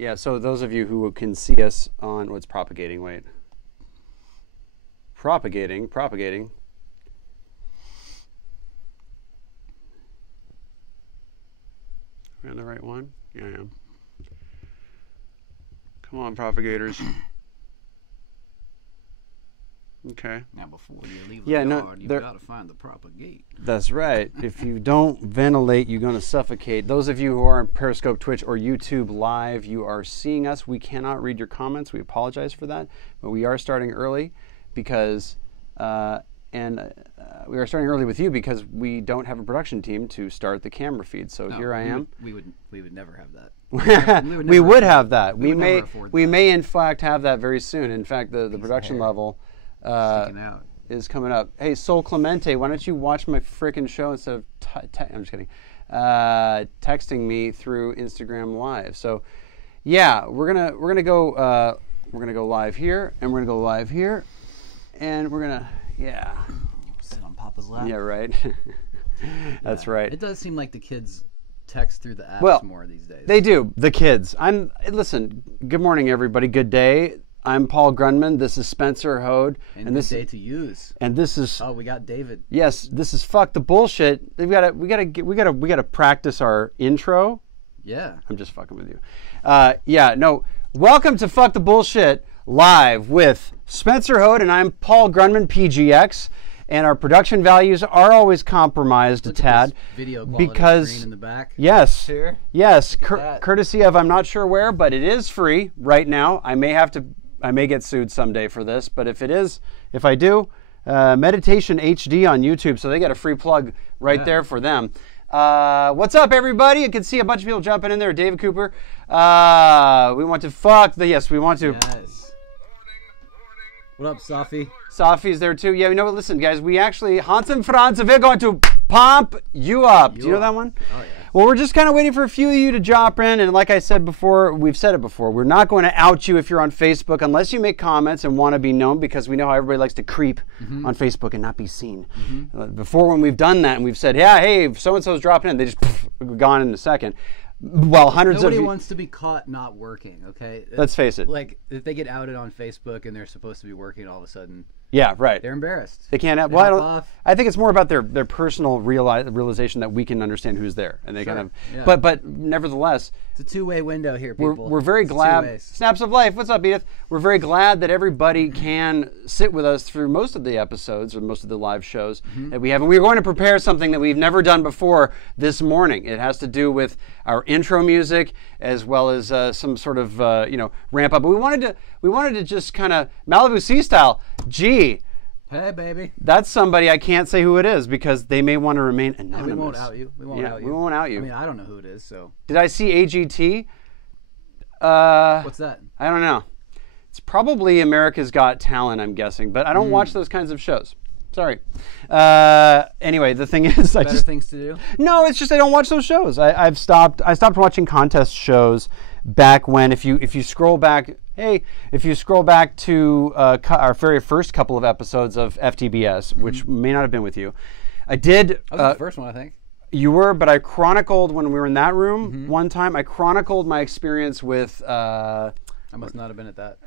Yeah, so those of you who can see us on what's propagating, wait. Propagating. Are we on the right one? Yeah, I am. Come on, propagators. Okay. Now, before you leave the yard, you've got to find the proper gate. That's right. If you don't ventilate, you're going to suffocate. Those of you who are on Periscope, Twitch, or YouTube Live, you are seeing us. We cannot read your comments. We apologize for that. But we are starting early because, we are starting early with you because we don't have a production team to start the camera feed. So here I am. We would never have that. We would have that. We may in fact have that very soon. In fact, the production level is coming up. Hey, Sol Clemente, why don't you watch my freaking show instead of I'm just kidding. Texting me through Instagram Live. So, yeah, we're gonna go live here, and we're gonna go live here, and we're gonna sit on Papa's lap. Yeah, right. That's right. It does seem like the kids text through the apps more these days. They do. The kids. Listen. Good morning, everybody. Good day. I'm Paul Grundman. This is Spencer Hode, and this day to use. And this is we got David. Yes, this is Fuck the Bullshit. We gotta practice our intro. Yeah. I'm just fucking with you. Welcome to Fuck the Bullshit live with Spencer Hode, and I'm Paul Grundman, PGX. And our production values are always compromised a tad video quality because screen in the back. Yes, here. Yes, courtesy of I'm not sure where, but it is free right now. I may get sued someday for this, but if I do, Meditation HD on YouTube, so they got a free plug right there for them. What's up, everybody? You can see a bunch of people jumping in there. David Cooper. We want to fuck the we want to. Yes. What up, Safi? Safi's there too. Yeah, listen, guys, we actually, Hans and Franz, we're going to pump you up. Do you know that one? Oh, yeah. Well, we're just kind of waiting for a few of you to drop in, and like I said before, we've said it before, we're not going to out you if you're on Facebook unless you make comments and want to be known, because we know how everybody likes to creep on Facebook and not be seen. Before, when we've done that and we've said, yeah, hey, so-and-so's dropping in, they just gone in a second. Well, Nobody wants to be caught not working, okay? Let's face it. Like, if they get outed on Facebook and they're supposed to be working all of a sudden. Yeah, right. They're embarrassed. They can't have. Well, I think it's more about their personal realization that we can understand who's there, and they kind of. Yeah. But nevertheless, it's a two-way window here, people. We're very glad. Snaps of life. What's up, Edith? We're very glad that everybody can sit with us through most of the episodes or most of the live shows that we have, and we're going to prepare something that we've never done before this morning. It has to do with our intro music as well as some sort of ramp up. But we wanted to just kind of Malibu Sea style. Gee. Hey, baby. That's somebody I can't say who it is because they may want to remain anonymous. We won't out you. We won't out you. I mean, I don't know who it is, so. Did I see AGT? What's that? I don't know. It's probably America's Got Talent, I'm guessing, but I don't watch those kinds of shows. Sorry. Anyway, the thing is, better things to do? No, it's just I don't watch those shows. I stopped watching contest shows back when, if you scroll back, if you scroll back to our very first couple of episodes of FTBS, which may not have been with you, I did. I was the first one, I think. You were, but I chronicled when we were in that room one time. I chronicled my experience with. I must not have been at that.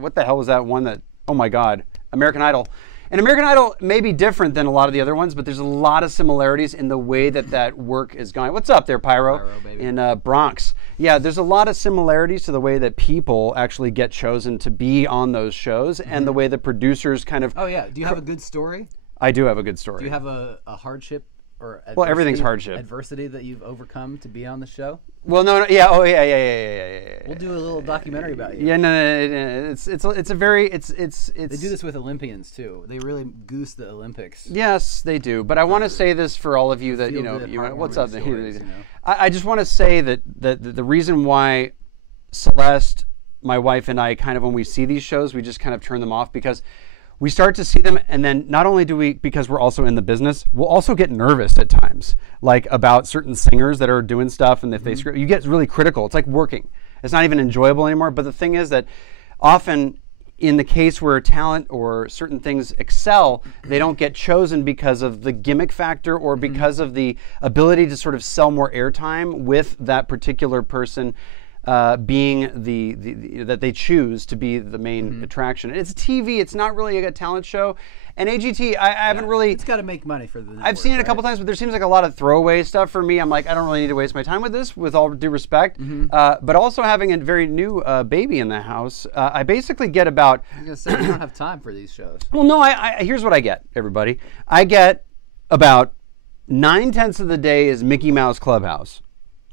What the hell was that one that? Oh my God, American Idol. And American Idol may be different than a lot of the other ones, but there's a lot of similarities in the way that work is going. What's up there, Pyro baby. In Bronx. Yeah, there's a lot of similarities to the way that people actually get chosen to be on those shows and the way the producers kind of... Oh, yeah. Do you have a good story? I do have a good story. Do you have a hardship or adversity, well, everything's hardship. Adversity that you've overcome to be on the show? Well, no, yeah, oh, yeah. We'll do a little documentary about you. Yeah, no, it's a very, it's. They do this with Olympians too. They really goose the Olympics. Yes, they do. But I want to say this for all of you that what's up? I just want to say that the reason why Celeste, my wife, and I kind of, when we see these shows, we just kind of turn them off because we start to see them, and then not only do we, because we're also in the business, we'll also get nervous at times, like about certain singers that are doing stuff, and if they screw, you get really critical. It's like working. It's not even enjoyable anymore. But the thing is that often in the case where talent or certain things excel, they don't get chosen because of the gimmick factor or because of the ability to sort of sell more airtime with that particular person being that they choose to be the main attraction. And it's TV. It's not really a talent show. And AGT, I haven't really... It's got to make money for the network, I've seen it a couple times, but there seems like a lot of throwaway stuff for me. I'm like, I don't really need to waste my time with this, with all due respect. But also having a very new baby in the house, I basically get about... I was going to say, you don't have time for these shows. Well, no, here's what I get, everybody. I get about 9/10 of the day is Mickey Mouse Clubhouse.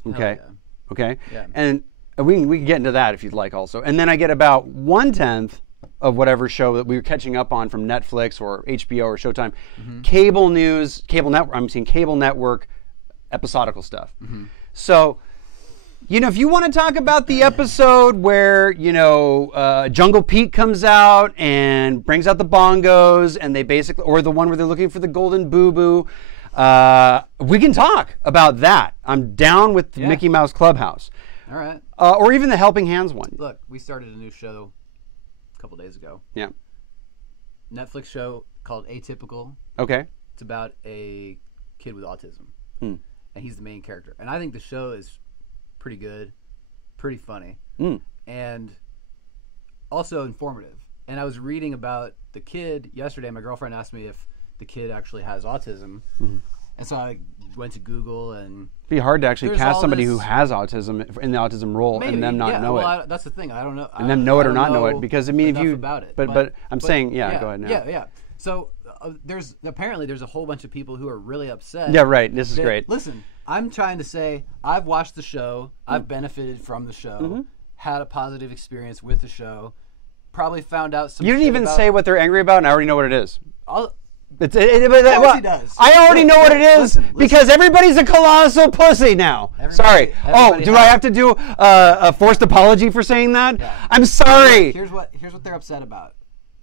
Okay? Yeah. Okay? Yeah. And we can get into that if you'd like also. And then I get about 1/10 of whatever show that we were catching up on from Netflix or HBO or Showtime, cable news, cable network. I'm seeing cable network, episodical stuff. So, you know, if you want to talk about the episode where Jungle Pete comes out and brings out the bongos, and they basically, or the one where they're looking for the golden boo boo, we can talk about that. I'm down with the Mickey Mouse Clubhouse. All right. Or even the Helping Hands one. Look, we started a new show a couple days ago. Yeah. Netflix show called Atypical. Okay. It's about a kid with autism. And he's the main character. And I think the show is pretty good, pretty funny, and also informative. And I was reading about the kid yesterday. My girlfriend asked me if the kid actually has autism. And so I went to Google and... It'd be hard to actually cast somebody who has autism in the autism role and them not know it. That's the thing. I don't know. And them know it or not know it. Because, I mean, if you... about it. But I'm saying, go ahead now. Yeah. So there's a whole bunch of people who are really upset. Yeah, right. This is great. Listen, I'm trying to say I've watched the show. I've benefited from the show. Had a positive experience with the show. Probably found out some... You didn't even say what they're angry about, and I already know what it is. He does. I already know what it is because everybody's a colossal pussy now. Sorry. Do I have to do a forced apology for saying that? Yeah. I'm sorry. Here's what they're upset about.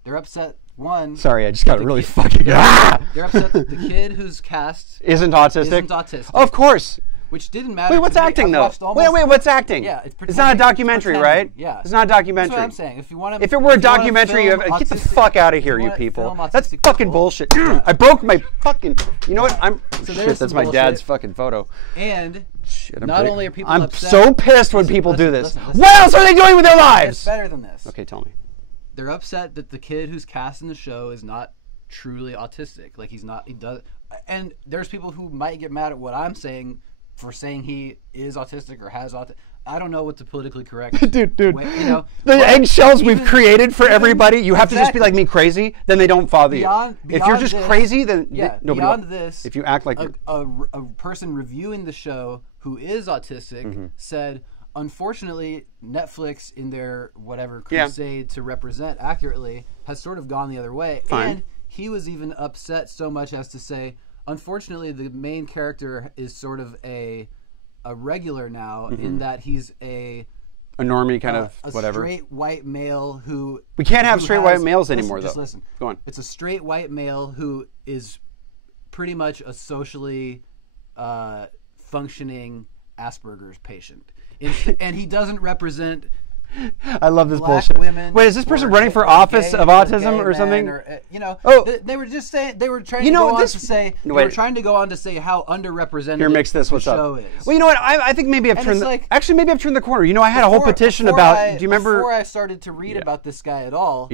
They're upset. One. Sorry, I just got really fucking. They're upset that the kid who's cast isn't autistic. Of course. Which didn't matter. Wait, what's acting though? Wait, what's acting? Yeah, it's not a documentary, right? Yeah, it's not a documentary. That's what I'm saying. If it were a documentary, get the fuck out of here, you people. That's fucking bullshit. I broke my fucking. You know what? Shit, that's my dad's fucking photo. And not only are people upset. I'm so pissed when people do this. What else are they doing with their lives? It's better than this. Okay, tell me. They're upset that the kid who's cast in the show is not truly autistic. Like he does. And there's people who might get mad at what I'm saying for saying he is autistic or has autism. I don't know what the politically correct dude. Way, the eggshells we've created for everybody. You have to just be like me, crazy. Then they don't bother you. If you're just crazy, then beyond this, if you act like a person reviewing the show who is autistic said, unfortunately, Netflix in their whatever crusade to represent accurately has sort of gone the other way. Fine. And he was even upset so much as to say, unfortunately, the main character is sort of a regular now in that he's a normie kind of whatever. A straight white male who... We can't have straight white males anymore, though. Just listen. Go on. It's a straight white male who is pretty much a socially functioning Asperger's patient. And he doesn't represent... I love this bullshit. Wait, is this person running for office of autism or something? They were just saying they were trying to go on to say they were trying to go on to say how underrepresented the show is. Well, you know what? I think maybe I've turned maybe I've turned the corner. You know, I had a whole petition about. Do you remember? Before I started to read about this guy at all,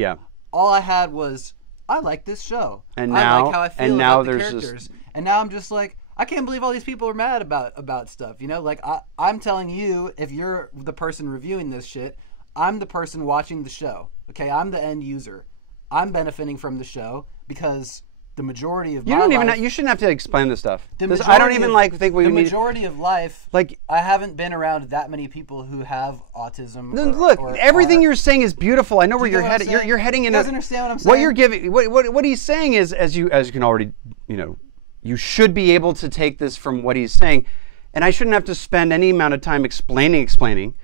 all I had was I like this show. And now, I like how I feel about the characters. And now I'm just like, I can't believe all these people are mad about stuff. You know, like I'm telling you, if you're the person reviewing this shit, I'm the person watching the show. Okay, I'm the end user. I'm benefiting from the show because the majority of you shouldn't have to explain this stuff. I don't even think we need. The majority of life, I haven't been around that many people who have autism. Look, everything you're saying is beautiful. I know where you're heading. You're heading in. You guys understand what I'm saying? What you're giving, what he's saying is, as you can already, you should be able to take this from what he's saying, and I shouldn't have to spend any amount of time explaining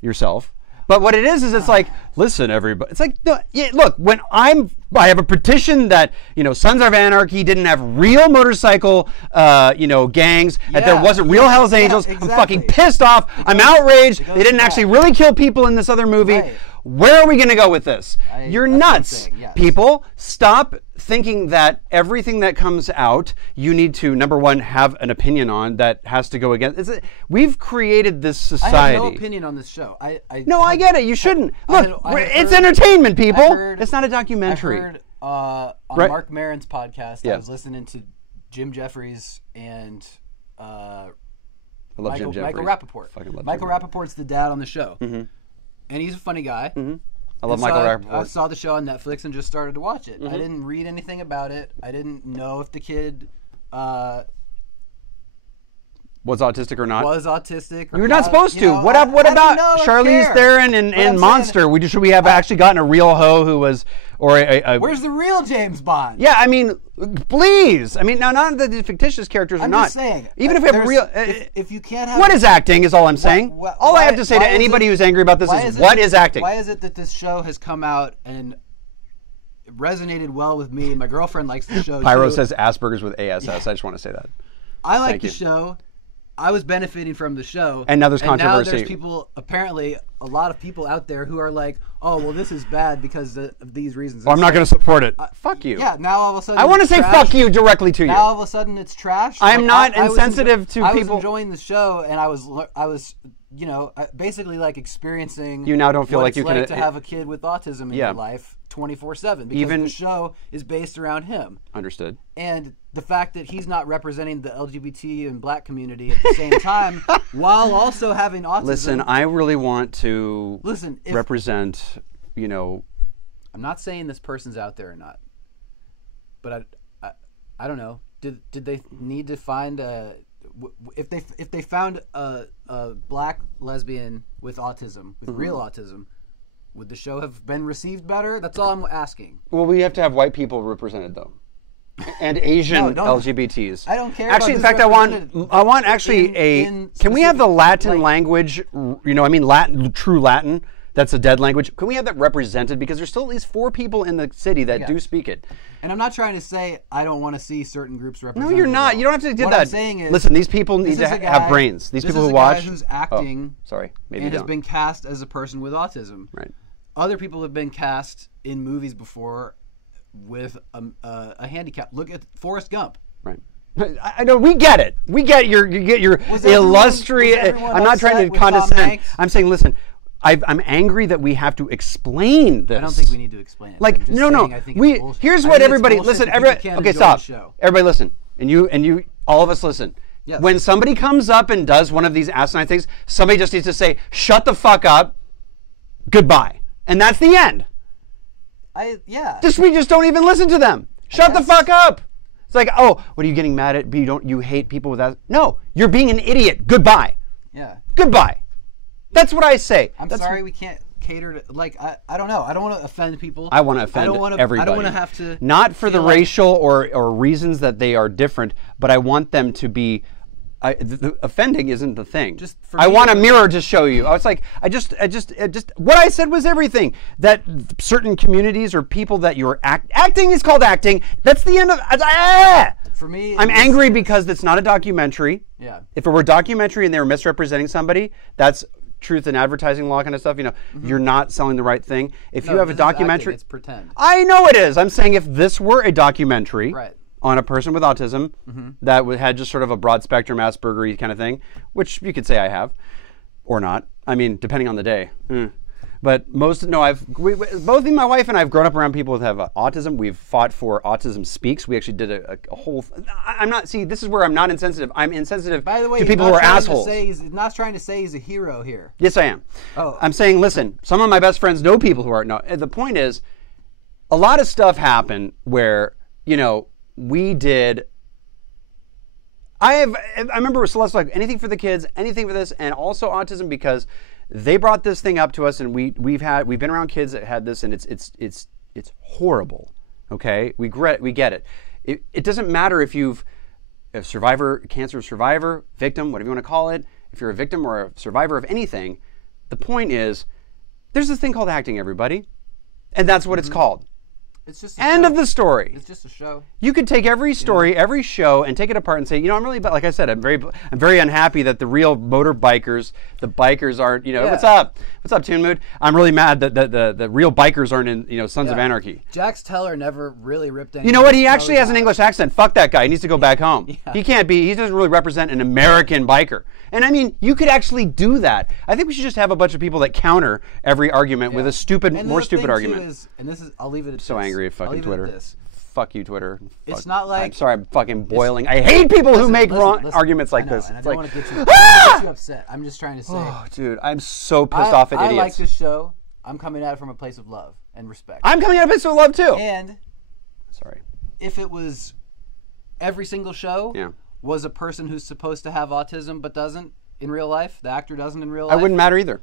yourself. But what it is it's like, listen, everybody. It's like, look, when I have a petition that, Sons of Anarchy didn't have real motorcycle, gangs, that there wasn't real Hell's Angels. Exactly. I'm fucking pissed off. I'm outraged. They didn't actually really kill people in this other movie. Right. Where are we going to go with this? You're nuts. Yes. People, stop thinking that everything that comes out, you need to, number one, have an opinion on that has to go against. We've created this society. I have no opinion on this show. I get it. You shouldn't. Look, it's entertainment, people. It's not a documentary. I heard on Mark Maron's podcast, I was listening to Jim Jeffries and Michael Rappaport. Michael Rappaport's the dad on the show. And he's a funny guy. I love Michael Rappaport. I saw the show on Netflix and just started to watch it. I didn't read anything about it. I didn't know if the kid was autistic or not. Was autistic. You're not supposed to. What about Charlize Theron and Monster? Should we have actually gotten a real hoe who was, or where's the real James Bond? Yeah, I mean, please. I mean, now not that the fictitious characters are not. I'm just saying. Even if we have real, if you can't have. What is acting? Is all I'm saying. All I have to say to anybody who's angry about this is what is acting? Why is it that this show has come out and resonated well with me? My girlfriend likes the show. Pyro says Asperger's with ASS. Yeah. I just want to say that. I like the show. I was benefiting from the show. And now there's controversy. Now there's people, apparently, a lot of people out there who are like, oh, well, this is bad because of these reasons. Well, I'm not going to support it. Fuck you. Yeah, now all of a sudden I want to say fuck you directly to you. Now all of a sudden it's trash. I'm not insensitive to people. I was enjoying the show, and I was you know, basically like experiencing. You now don't feel like you can to have a kid with autism in your life 24/7 because the show is based around him. Understood. And the fact that he's not representing the LGBT and black community at the same time while also having autism. Listen, I really want to represent, you know. I'm not saying this person's out there or not, but I don't know. Did they need to find if they found a black lesbian with autism, with real autism, would the show have been received better? That's all I'm asking. Well, we have to have white people represented though. And Asian LGBTs. I don't care. Actually, in fact, I want actually can we have the Latin language? You know, I mean, Latin, true Latin. That's a dead language. Can we have that represented? Because there's still at least 4 people in the city that do speak it. And I'm not trying to say I don't want to see certain groups represented. No, you're not. You don't have to do that. What I'm saying is, listen, these people need to have brains. These people who watch. This is a guy who's acting. Sorry, maybe and has been cast as a person with autism. Right. Other people have been cast in movies before with a handicap. Look at Forrest Gump. Right. I know we get it. We get your illustrious. I'm not trying to condescend. I'm saying, listen. I'm angry that we have to explain this. I don't think we need to explain it. Like, no. Here's what everybody listen. Okay, stop. Everybody listen, and you, all of us listen. Yes. When somebody comes up and does one of these asinine things, somebody just needs to say, "Shut the fuck up, goodbye," and that's the end. We just don't even listen to them. Shut the fuck up. It's like, oh, what are you getting mad at? You hate people with that? No, you're being an idiot. Goodbye. Yeah. Goodbye. That's what I say. I'm sorry we can't cater to, like, I don't know. I don't want to offend people. I want to offend everybody. I don't want to have to. Not for the racial or reasons that they are different, but I want them to be. The offending isn't the thing. I want a mirror to show you. I was like, I just what I said was everything. That certain communities or people that you're acting is called acting. That's the end of. For me, I'm angry because it's not a documentary. Yeah. If it were a documentary and they were misrepresenting somebody, that's truth and advertising law kind of stuff. You know, you're not selling the right thing. If you have a documentary, it's pretend. I know it is. I'm saying if this were a documentary. Right. On a person with autism that had just sort of a broad spectrum Asperger kind of thing, which you could say I have, or not. I mean, depending on the day. But both my wife and I have grown up around people that have autism. We've fought for Autism Speaks. We actually did a whole. This is where I'm not insensitive. I'm insensitive to people who are assholes. He's not trying to say he's a hero here. Yes, I am. Oh. I'm saying, listen, some of my best friends know people who are. No, the point is, a lot of stuff happened where, you know, we did. I remember Celeste like anything for the kids, anything for this, and also autism because they brought this thing up to us, and we've been around kids that had this, and it's horrible. Okay, we get it. It doesn't matter if you've a survivor, cancer survivor, victim, whatever you want to call it. If you're a victim or a survivor of anything, the point is, there's this thing called acting, everybody, and that's what it's called. It's just end of the story. It's just a show. You could take every story, every show, and take it apart and say, I'm really, like I said, I'm very unhappy that the real motor bikers, the bikers aren't, what's up? What's up, Toon Mood? I'm really mad that the real bikers aren't in, Sons of Anarchy. Jax Teller never really ripped any. You know what? He actually has an English accent. Fuck that guy. He needs to go back home. He doesn't really represent an American biker. And I mean, you could actually do that. I think we should just have a bunch of people that counter every argument with a more stupid argument. I'll leave it at I'm so angry at fucking Twitter. Fuck you, Twitter. It's not like... I'm sorry, I'm fucking boiling. I hate people who make arguments like this. I don't want to get you upset. I'm just trying to say... Oh, dude, I'm so pissed off at idiots. I like this show. I'm coming at it from a place of love and respect. I'm coming at a place of love, too. And... Sorry. If it was every single show was a person who's supposed to have autism but doesn't in real life, the actor doesn't in real life... I wouldn't matter either.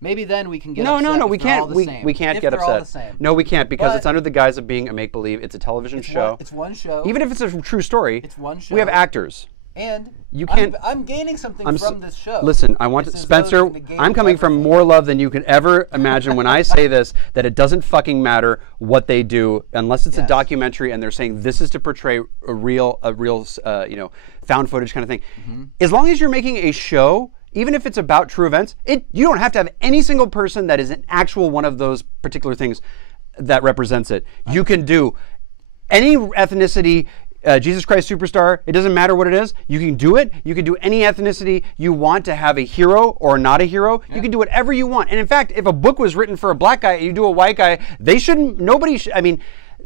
Maybe then we can get upset. No, we can't. We can't get upset. No, we can't because it's under the guise of being a make-believe. It's a television show. It's one show. Even if it's a true story, it's one show. We have actors. And you can't. I'm gaining something from this show. Listen, I want Spencer. I'm coming from more love than you could ever imagine when I say this. That it doesn't fucking matter what they do unless it's a documentary and they're saying this is to portray a real, found footage kind of thing. As long as you're making a show. Even if it's about true events, you don't have to have any single person that is an actual one of those particular things that represents it. You can do any ethnicity, Jesus Christ Superstar, it doesn't matter what it is. You can do it. You can do any ethnicity you want to have a hero or not a hero. You can do whatever you want. And in fact, if a book was written for a black guy and you do a white guy,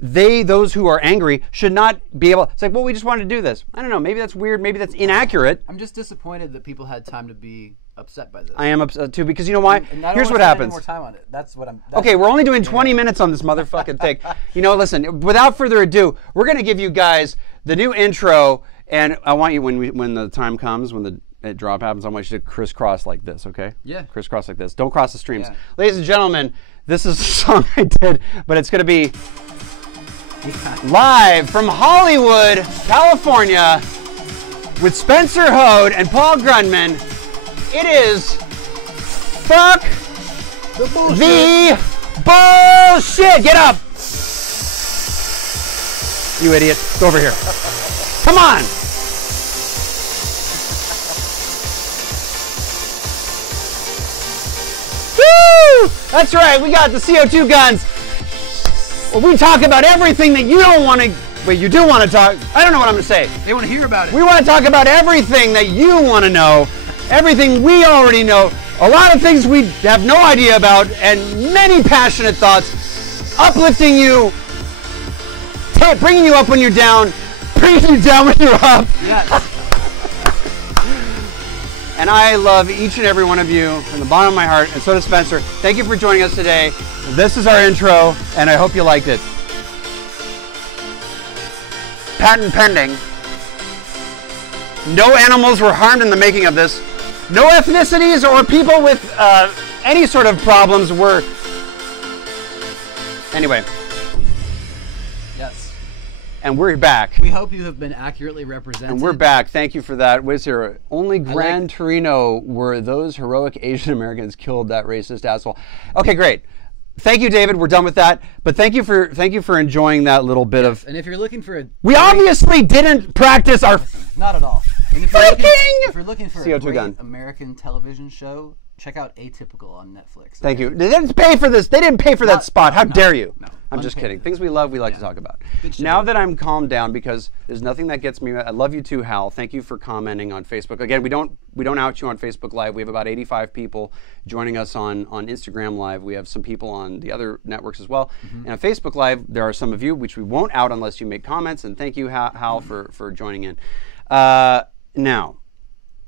those who are angry should not be able, it's like, well, we just wanted to do this. I don't know, maybe that's weird, maybe that's inaccurate. I'm just disappointed that people had time to be upset by this. I am upset too, because you know why? Here's what happens. More time on it. Okay, we're only doing 20 minutes on this motherfucking thing. Listen, without further ado, we're going to give you guys the new intro, and I want you, when the time comes, when the drop happens, I want you to crisscross like this, okay? Yeah. Crisscross like this. Don't cross the streams. Yeah. Ladies and gentlemen, this is a song I did, but it's going to be live from Hollywood, California, with Spencer Hode and Paul Grundman. It is Fuck the Bullshit. Get up. You idiot. Go over here. Come on. Woo! That's right. We got the CO2 guns. We talk about everything that you don't want to, but you do want to talk. I don't know what I'm going to say. They want to hear about it. We want to talk about everything that you want to know, everything we already know, a lot of things we have no idea about, and many passionate thoughts, uplifting you, bringing you up when you're down, bringing you down when you're up. Yes. And I love each and every one of you from the bottom of my heart, and so does Spencer. Thank you for joining us today. This is our intro, and I hope you liked it. Patent pending. No animals were harmed in the making of this. No ethnicities or people with any sort of problems were... Anyway. Yes. And we're back. We hope you have been accurately represented. And we're back. Thank you for that. What's here? Only Gran Torino were those heroic Asian Americans killed that racist asshole. Okay, great. Thank you, David. We're done with that. But thank you for enjoying that little bit of. And if you're looking for a, we obviously didn't practice our. Not at all. And if you're looking for a great American television show, check out Atypical on Netflix. Thank you. They didn't pay for this. They didn't pay for that spot. How dare you? No. I'm just kidding. Things we love, we like to talk about. Now that I'm calmed down, because there's nothing that gets me. I love you too, Hal. Thank you for commenting on Facebook. Again, we don't out you on Facebook Live. We have about 85 people joining us on Instagram Live. We have some people on the other networks as well. And on Facebook Live, there are some of you, which we won't out unless you make comments. And thank you, Hal, for joining in. Now,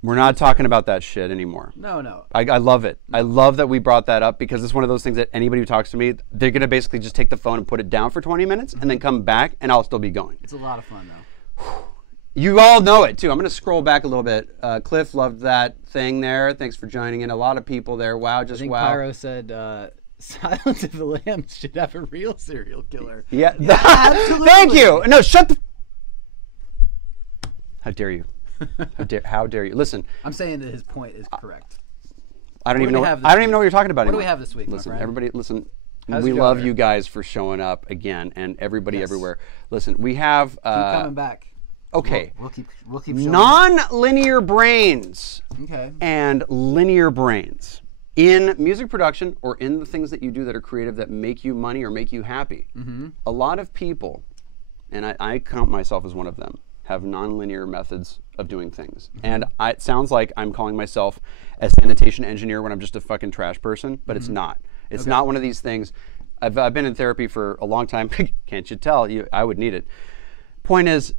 we're not talking about that shit anymore. No. I love it. I love that we brought that up, because it's one of those things that anybody who talks to me, they're going to basically just take the phone and put it down for 20 minutes and then come back, and I'll still be going. It's a lot of fun, though. You all know it, too. I'm going to scroll back a little bit. Cliff loved that thing there. Thanks for joining in. A lot of people there. Wow, just wow. Pyro said Silence of the Lambs should have a real serial killer. Yeah, absolutely. Thank you. No, shut the... How dare you? How dare you? Listen. I'm saying that his point is correct. I don't even know what you're talking about anymore. What do we have this week, Listen, everybody, listen. We love you guys for showing up again, and everybody everywhere. Listen, we have keep coming back. Okay. We'll keep showing non-linear brains okay. and linear brains in music production or in the things that you do that are creative that make you money or make you happy. A lot of people, and I count myself as one of them, have non-linear methods of doing things. And it sounds like I'm calling myself a sanitation engineer when I'm just a fucking trash person, but it's not. It's not one of these things. I've been in therapy for a long time. Can't you tell? I would need it. Point is,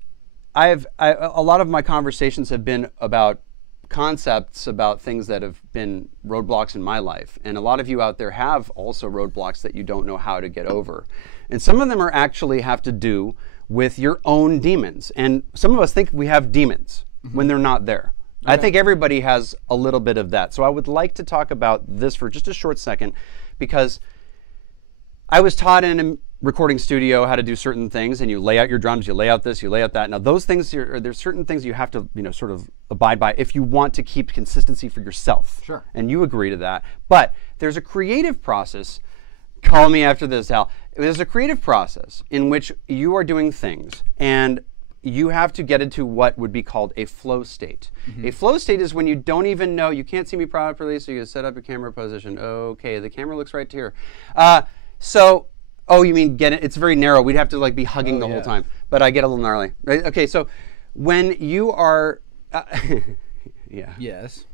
a lot of my conversations have been about concepts, about things that have been roadblocks in my life. And a lot of you out there have also roadblocks that you don't know how to get over. And some of them are actually have to do with your own demons. And some of us think we have demons when they're not there. I think everybody has a little bit of that. So I would like to talk about this for just a short second, because I was taught in a recording studio how to do certain things, and you lay out your drums, you lay out this, you lay out that. Now those things, there's certain things you have to, sort of abide by if you want to keep consistency for yourself. Sure. And you agree to that. But there's a creative process. Call me after this, Hal. There's a creative process in which you are doing things, and you have to get into what would be called a flow state. A flow state is when you don't even know, you can't see me properly, so you set up your camera position. Okay, the camera looks right to here. Oh, you mean get it? It's very narrow. We'd have to like be hugging the whole time, but I get a little gnarly. Right? Okay, so when you are, yeah. Yes.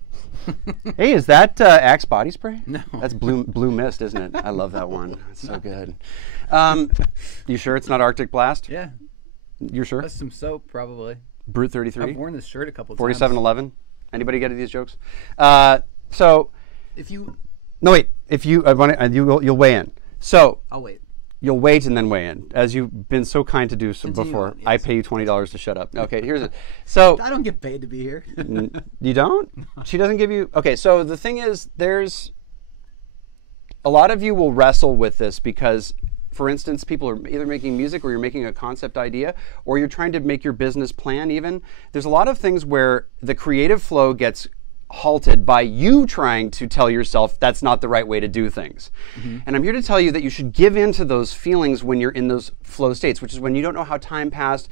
Hey, is that Axe body spray? No. That's blue mist, isn't it? I love that one. It's so good. You sure it's not Arctic Blast? Yeah. You're sure? That's some soap, probably. Brute 33? I've worn this shirt a couple times. 4711? Anybody get these jokes? So. If you. No, wait. If you, you'll weigh in. So. I'll wait. You'll wait and then weigh in, as you've been so kind to do before. Yes. I pay you $20 to shut up. Okay, here's it. So I don't get paid to be here. You don't? She doesn't give you. Okay, so the thing is, there's a lot of you will wrestle with this because, for instance, people are either making music or you're making a concept idea or you're trying to make your business plan even. There's a lot of things where the creative flow gets halted by you trying to tell yourself that's not the right way to do things. And I'm here to tell you that you should give in to those feelings when you're in those flow states, which is when you don't know how time passed.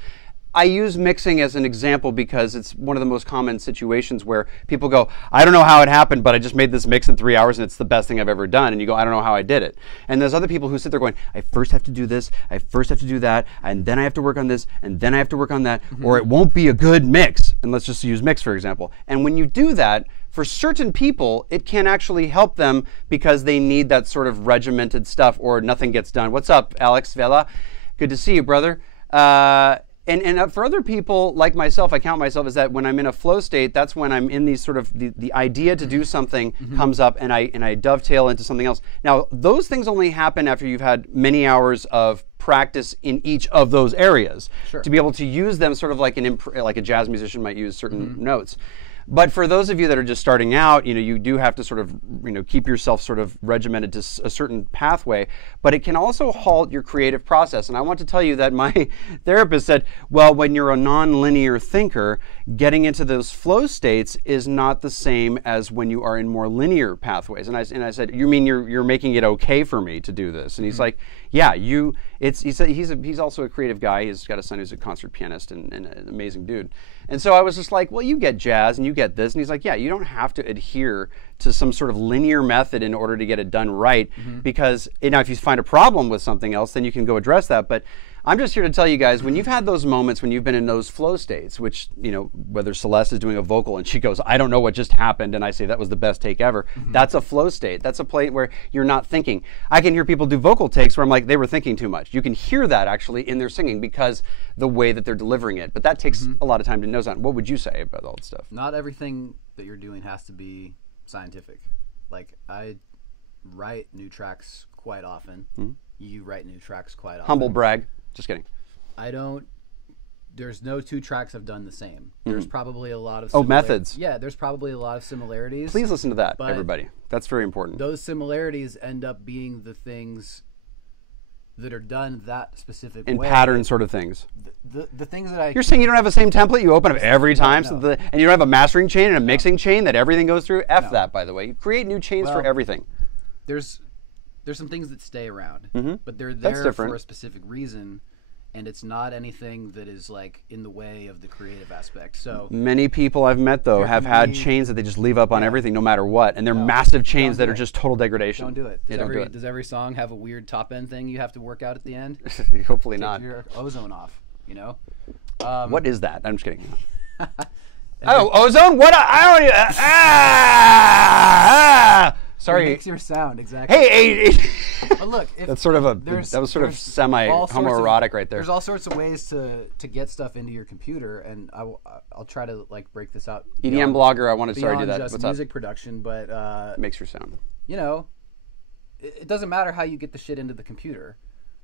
I use mixing as an example because it's one of the most common situations where people go, I don't know how it happened, but I just made this mix in 3 hours and it's the best thing I've ever done. And you go, I don't know how I did it. And there's other people who sit there going, I first have to do this, I first have to do that, and then I have to work on this, and then I have to work on that, or it won't be a good mix. And let's just use mix, for example. And when you do that, for certain people, it can actually help them because they need that sort of regimented stuff or nothing gets done. What's up, Alex Vela? Good to see you, brother. And for other people like myself, I count myself as that when I'm in a flow state, that's when I'm in these sort of, the idea to do something comes up and I dovetail into something else. Now, those things only happen after you've had many hours of practice in each of those areas to be able to use them sort of like like a jazz musician might use certain notes. But for those of you that are just starting out, you do have to sort of, keep yourself sort of regimented to a certain pathway, but it can also halt your creative process. And I want to tell you that my therapist said, well, when you're a non-linear thinker, getting into those flow states is not the same as when you are in more linear pathways. And I said, you mean you're making it okay for me to do this? And he's like, yeah, he said he's also a creative guy. He's got a son who's a concert pianist and an amazing dude. And so I was just like, well, you get jazz and you get this. And he's like, yeah, you don't have to adhere to some sort of linear method in order to get it done right. Because, if you find a problem with something else, then you can go address that. But I'm just here to tell you guys, when you've had those moments when you've been in those flow states, which, whether Celeste is doing a vocal and she goes, I don't know what just happened, and I say that was the best take ever, that's a flow state. That's a place where you're not thinking. I can hear people do vocal takes where I'm like, they were thinking too much. You can hear that actually in their singing because the way that they're delivering it. But that takes a lot of time to nose on. What would you say about all that stuff? Not everything that you're doing has to be scientific. Like, I write new tracks quite often. You write new tracks quite often. Humble brag. Just kidding. There's no two tracks I've done the same. There's probably a lot of methods. Yeah, there's probably a lot of similarities. Please listen to that, everybody. That's very important. Those similarities end up being the things that are done that specific way. In pattern sort of things. The things that You're saying you don't have the same template you open up every time, and you don't have a mastering chain and a mixing chain that everything goes through? That, by the way. You create new chains for everything. There's there's some things that stay around, but they're That's there different. for a specific reason, and it's not anything that is like in the way of the creative aspect. So many people I've met though have had chains that they just leave up on everything no matter what, and they're massive chains that are just total degradation. don't do it. Yeah, don't do it. Does every song have a weird top end thing you have to work out at the end? Hopefully not. Take your ozone off, you know. What is that? I'm just kidding. Oh, ozone? What? I don't. Sorry. It makes your sound exactly. Hey. But look, That's sort of that was sort of semi homoerotic right there. There's all sorts of ways to get stuff into your computer, and I'll try to like break this out. EDM blogger, I want to do that. Just What's music up? production, but Makes your sound. you know, it doesn't matter how you get the shit into the computer.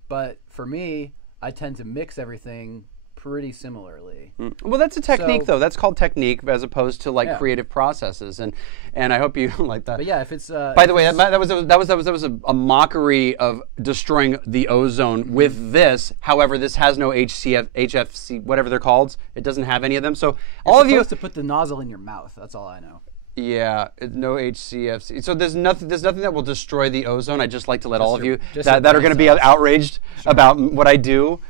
But for me, I tend to mix everything pretty similarly. Well, that's a technique, though. That's called technique, as opposed to like creative processes, and I hope you like that. But yeah, if it's by the way, that was a mockery of destroying the ozone with this. However, this has no HFC, whatever they're called. It doesn't have any of them. So all of you supposed to put the nozzle in your mouth. That's all I know. Yeah, no HCFC. So there's nothing that will destroy the ozone. I just like to let all of you that are going to be outraged about what I do.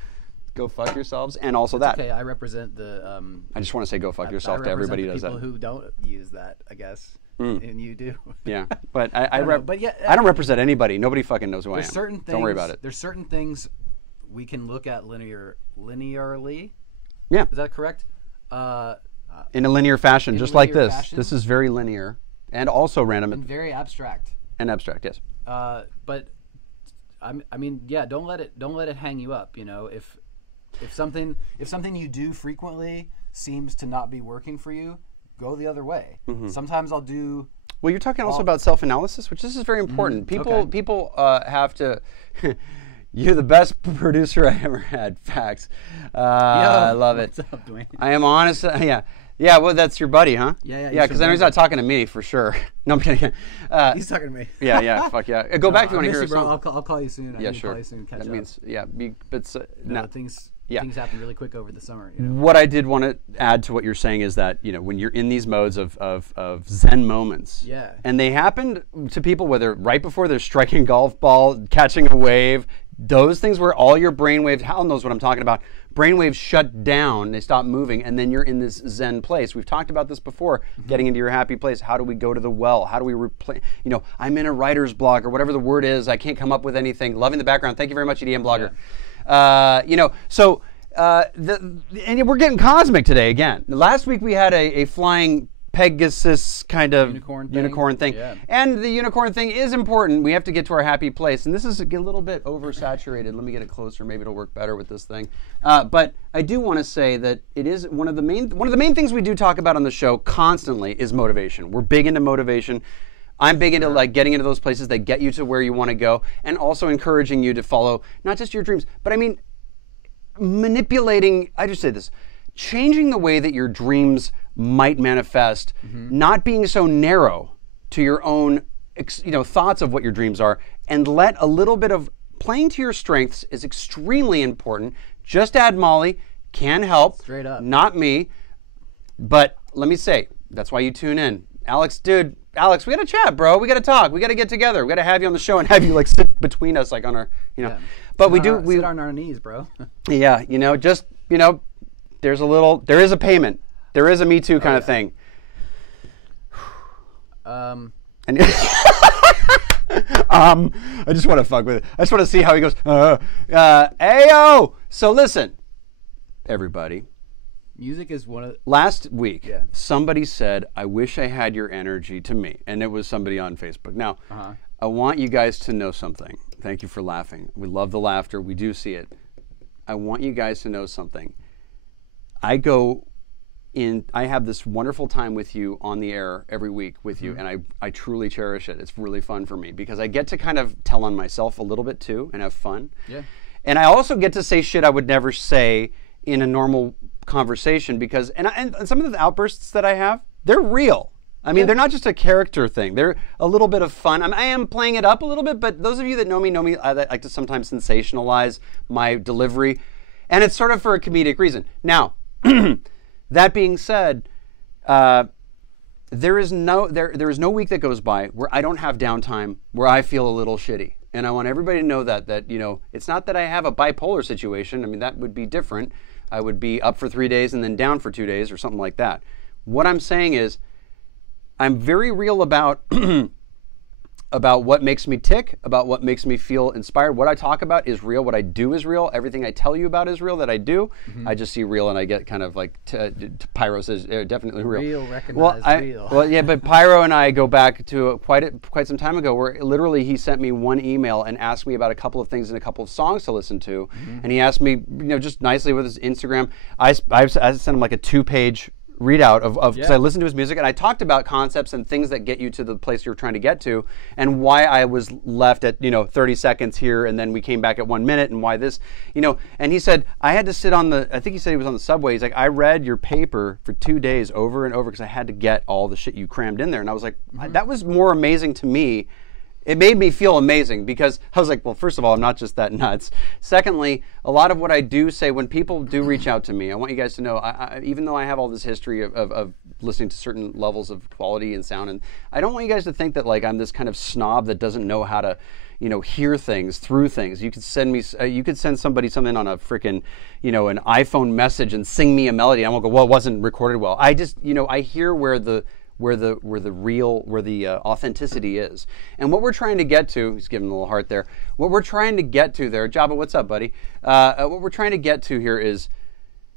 Go fuck yourselves, and also that. Okay, I represent the. I just want to say go fuck yourself to everybody who does that. People who don't use that, I guess, and you do. Yeah, but I don't represent anybody. Nobody fucking knows who I am. Certain things, don't worry about it. There's certain things we can look at linearly. Yeah, is that correct? In a linear fashion, just like this. Fashion. This is very linear and also random. And very abstract. And abstract, yes. But I mean, yeah. Don't let it hang you up. You know, if something you do frequently seems to not be working for you, go the other way. Sometimes I'll do. Well, you're talking also about self-analysis, which this is very important. People have to. You're the best producer I ever had. Facts. I love it. What's up, Dwayne? I am honest. Yeah. Well, that's your buddy, huh? Yeah. Yeah, because I know he's not talking to me for sure. No, I'm kidding. He's talking to me. Yeah. Fuck yeah. Go back if you want to hear a song. I'll call you soon. Yeah, sure. Call you soon. Catch that up. means Things happen really quick over the summer. You know? What I did want to add to what you're saying is that when you're in these modes of Zen moments, and they happen to people whether right before they're striking a golf ball, catching a wave, those things where all your brainwaves, Hal knows what I'm talking about, brainwaves shut down, they stop moving, and then you're in this Zen place. We've talked about this before, getting into your happy place. How do we go to the well? How do we replace, I'm in a writer's block or whatever the word is. I can't come up with anything. Loving the background. Thank you very much, EDM blogger. And we're getting cosmic today again. Last week we had a flying Pegasus kind of unicorn thing. Yeah. And the unicorn thing is important. We have to get to our happy place. And this is a little bit oversaturated. Let me get it closer. Maybe it'll work better with this thing. But I do want to say that it is one of the main things we do talk about on the show constantly is motivation. We're big into motivation. I'm big into like getting into those places that get you to where you want to go, and also encouraging you to follow not just your dreams, but I mean manipulating, I just say this, changing the way that your dreams might manifest, not being so narrow to your own thoughts of what your dreams are, and let a little bit of playing to your strengths is extremely important. Just add Molly, can help. Straight up. Not me. But let me say, that's why you tune in. Alex, we gotta chat, bro. We gotta talk. We gotta get together. We gotta have you on the show and have you like sit between us, like on our, Yeah. But we sit on our knees, bro. Yeah, there is a payment. There is a Me Too kind of thing. And I just want to fuck with it. I just want to see how he goes. Ayo. So listen, everybody. Music is one of last week. Yeah. Somebody said, "I wish I had your energy," to me, and it was somebody on Facebook. Now, I want you guys to know something. Thank you for laughing. We love the laughter. We do see it. I want you guys to know something. I have this wonderful time with you on the air every week with you, and I truly cherish it. It's really fun for me because I get to kind of tell on myself a little bit too and have fun. Yeah. And I also get to say shit I would never say in a normal conversation because, and some of the outbursts that I have, they're real. I mean, they're not just a character thing. They're a little bit of fun. I am playing it up a little bit, but those of you that know me, I like to sometimes sensationalize my delivery, and it's sort of for a comedic reason. Now, that being said, there is no week that goes by where I don't have downtime, where I feel a little shitty. And I want everybody to know that, you know, it's not that I have a bipolar situation. I mean, that would be different. I would be up for 3 days and then down for 2 days or something like that. What I'm saying is I'm very real about about what makes me tick, about what makes me feel inspired. What I talk about is real. What I do is real. Everything I tell you about is real that I do. I just see real and I get kind of like, Pyro says, definitely real. Real, recognize real. Well, yeah, but Pyro and I go back to quite some time ago where literally he sent me one email and asked me about a couple of things and a couple of songs to listen to. And he asked me, you know, just nicely with his Instagram, I sent him like a 2-page readout of because I listened to his music and I talked about concepts and things that get you to the place you're trying to get to and why I was left at, you know, 30 seconds here and then we came back at 1 minute and why this, you know, and he said I had to sit on I think he said he was on the subway. He's like, I read your paper for 2 days over and over because I had to get all the shit you crammed in there. And I was like, that was more amazing to me. It made me feel amazing because I was like, well, first of all, I'm not just that nuts. Secondly, a lot of what I do say when people do reach out to me, I want you guys to know, even though I have all this history of listening to certain levels of quality and sound, and I don't want you guys to think that like I'm this kind of snob that doesn't know how to, you know, hear things through things. You could send me, you could send somebody something on a freaking, you know, an iPhone message and sing me a melody. I won't go, well, it wasn't recorded well. I just, you know, I hear where the authenticity is. And what we're trying to get to, he's giving a little heart there. What we're trying to get to there, Jabba, what's up, buddy? What we're trying to get to here is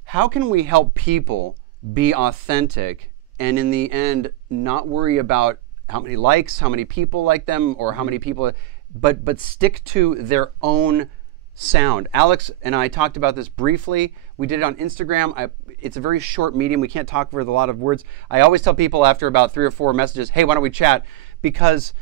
how can we help people be authentic and in the end not worry about how many likes, how many people like them, or how many people, but stick to their own sound. Alex and I talked about this briefly. We did it on Instagram. It's a very short medium. We can't talk with a lot of words. I always tell people after about 3 or 4 messages, hey, why don't we chat? Because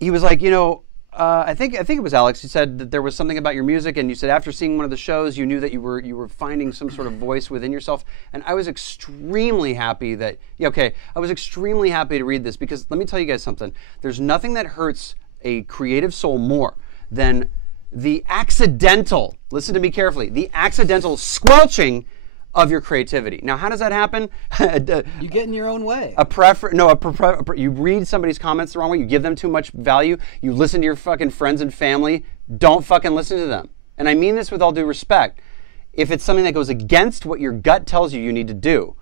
he was like, you know, I think it was Alex. He said that there was something about your music, and you said after seeing one of the shows, you knew that you were finding some sort of voice within yourself. And I was extremely happy that, I was extremely happy to read this because let me tell you guys something. There's nothing that hurts a creative soul more than the accidental, listen to me carefully, the accidental squelching of your creativity. Now, how does that happen? You get in your own way. You read somebody's comments the wrong way. You give them too much value. You listen to your fucking friends and family. Don't fucking listen to them. And I mean this with all due respect. If it's something that goes against what your gut tells you need to do,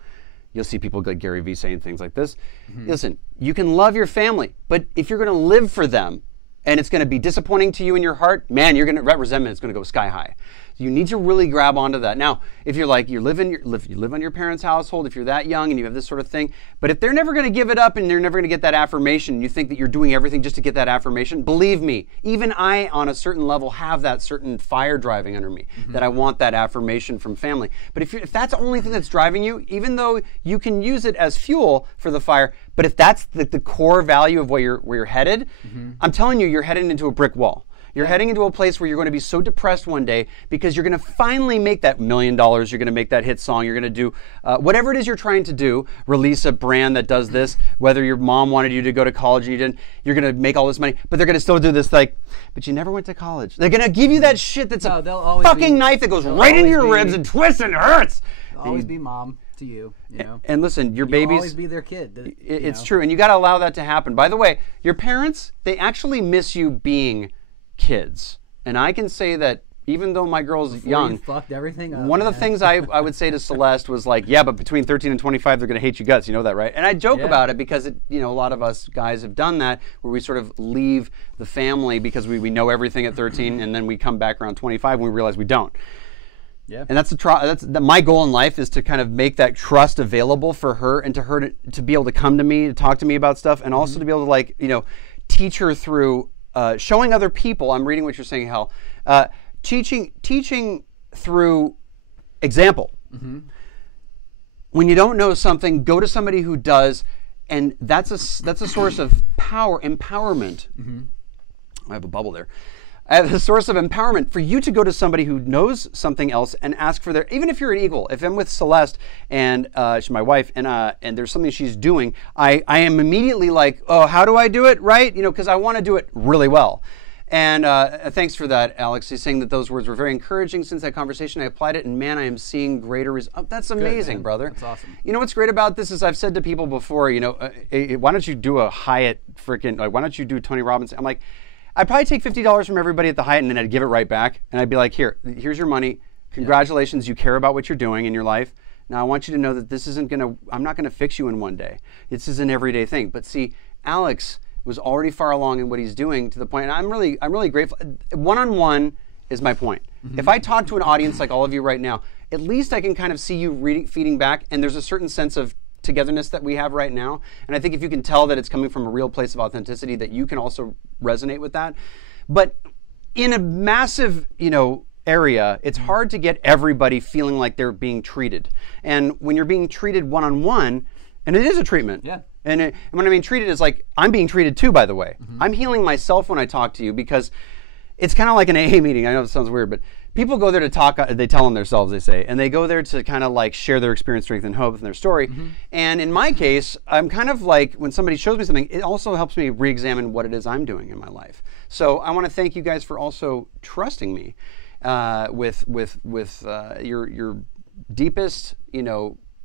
you'll see people like Gary Vee saying things like this. Listen, you can love your family, but if you're going to live for them, and it's going to be disappointing to you in your heart, man, that resentment is going to go sky high. You need to really grab onto that. Now, if you're like, you live on your parents' household, if you're that young and you have this sort of thing, but if they're never going to give it up and they're never going to get that affirmation, you think that you're doing everything just to get that affirmation, believe me, even I, on a certain level, have that certain fire driving under me, that I want that affirmation from family. But if that's the only thing that's driving you, even though you can use it as fuel for the fire, but if that's the core value of where you're headed, I'm telling you, you're heading into a brick wall. You're heading into a place where you're going to be so depressed one day because you're going to finally make that $1 million, you're going to make that hit song, you're going to do whatever it is you're trying to do, release a brand that does this, whether your mom wanted you to go to college and you didn't, you're going to make all this money, but they're going to still do this like, but you never went to college. They're going to give you that shit that's a fucking knife that goes right into your ribs and twists and hurts. They'll always be mom to you, you know. And listen, your babies... You'll always be their kid. It's true, and you got to allow that to happen. By the way, your parents, they actually miss you being kids. And I can say that even though my girl's young, you fucked everything up, one of the things I would say to Celeste was like, yeah, but between 13 and 25, they're going to hate you guts. You know that, right? And I joke about it because, a lot of us guys have done that where we sort of leave the family because we know everything at 13 and then we come back around 25 and we realize we don't. Yeah. And that's my goal in life is to kind of make that trust available for her and to be able to come to me, to talk to me about stuff, and also to be able to teach her through showing other people. I'm reading what you're saying, Hal. Teaching through example. When you don't know something, go to somebody who does, and that's a source of empowerment. I have a bubble there. The source of empowerment for you to go to somebody who knows something else and ask for even if you're an equal. If I'm with Celeste and she's my wife and there's something she's doing, I am immediately like, oh, how do I do it right? Because I want to do it really well. And thanks for that, Alex. He's saying that those words were very encouraging since that conversation. I applied it, and man, I am seeing greater results. Oh, that's amazing, brother. That's awesome. You know what's great about this is I've said to people before, why don't you do a Hyatt why don't you do Tony Robbins? I'm like, I'd probably take $50 from everybody at the Hyatt, and then I'd give it right back. And I'd be like, here's your money. Congratulations, you care about what you're doing in your life. Now I want you to know that this isn't I'm not gonna fix you in one day. This is an everyday thing. But see, Alex was already far along in what he's doing to the point, and I'm really grateful. One-on-one is my point. If I talk to an audience like all of you right now, at least I can kind of see you feeding back, and there's a certain sense of togetherness that we have right now. And I think if you can tell that it's coming from a real place of authenticity, that you can also resonate with that. But in a massive, area, it's hard to get everybody feeling like they're being treated. And when you're being treated one-on-one, and it is a treatment. Yeah. And when I mean treated, is like, I'm being treated too, by the way. I'm healing myself when I talk to you, because it's kind of like an AA meeting. I know it sounds weird, but people go there to talk, they tell them themselves, they say, and they go there to kind of like share their experience, strength, and hope and their story. And in my case, I'm kind of like, when somebody shows me something, it also helps me re-examine what it is I'm doing in my life. So I want to thank you guys for also trusting me with your deepest,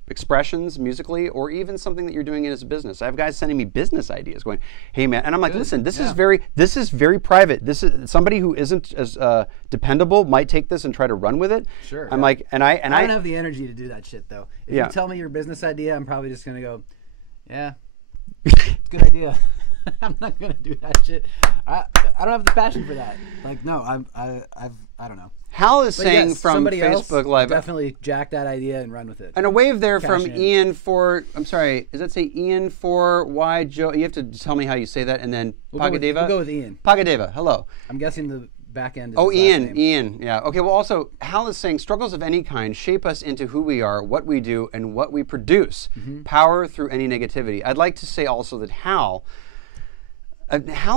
expressions musically, or even something that you're doing as a business. I have guys sending me business ideas going, hey man, and I'm like, listen, this is very private. This is somebody who isn't as dependable might take this and try to run with it. Sure. I'm like, and I don't have the energy to do that shit though. If you tell me your business idea, I'm probably just gonna go, yeah, good idea. I'm not gonna do that shit. I don't have the passion for that. Like, no, I don't know. Hal is saying from Facebook Live, definitely jack that idea and run with it. And a wave there from Ian for, I'm sorry, does that say Ian for Y Joe? You have to tell me how you say that, and then Pagadeva. We'll go with Ian. Pagadeva, hello. I'm guessing the back end. Is Ian, yeah. Okay, well, also Hal is saying struggles of any kind shape us into who we are, what we do, and what we produce. Power through any negativity. I'd like to say also that Hal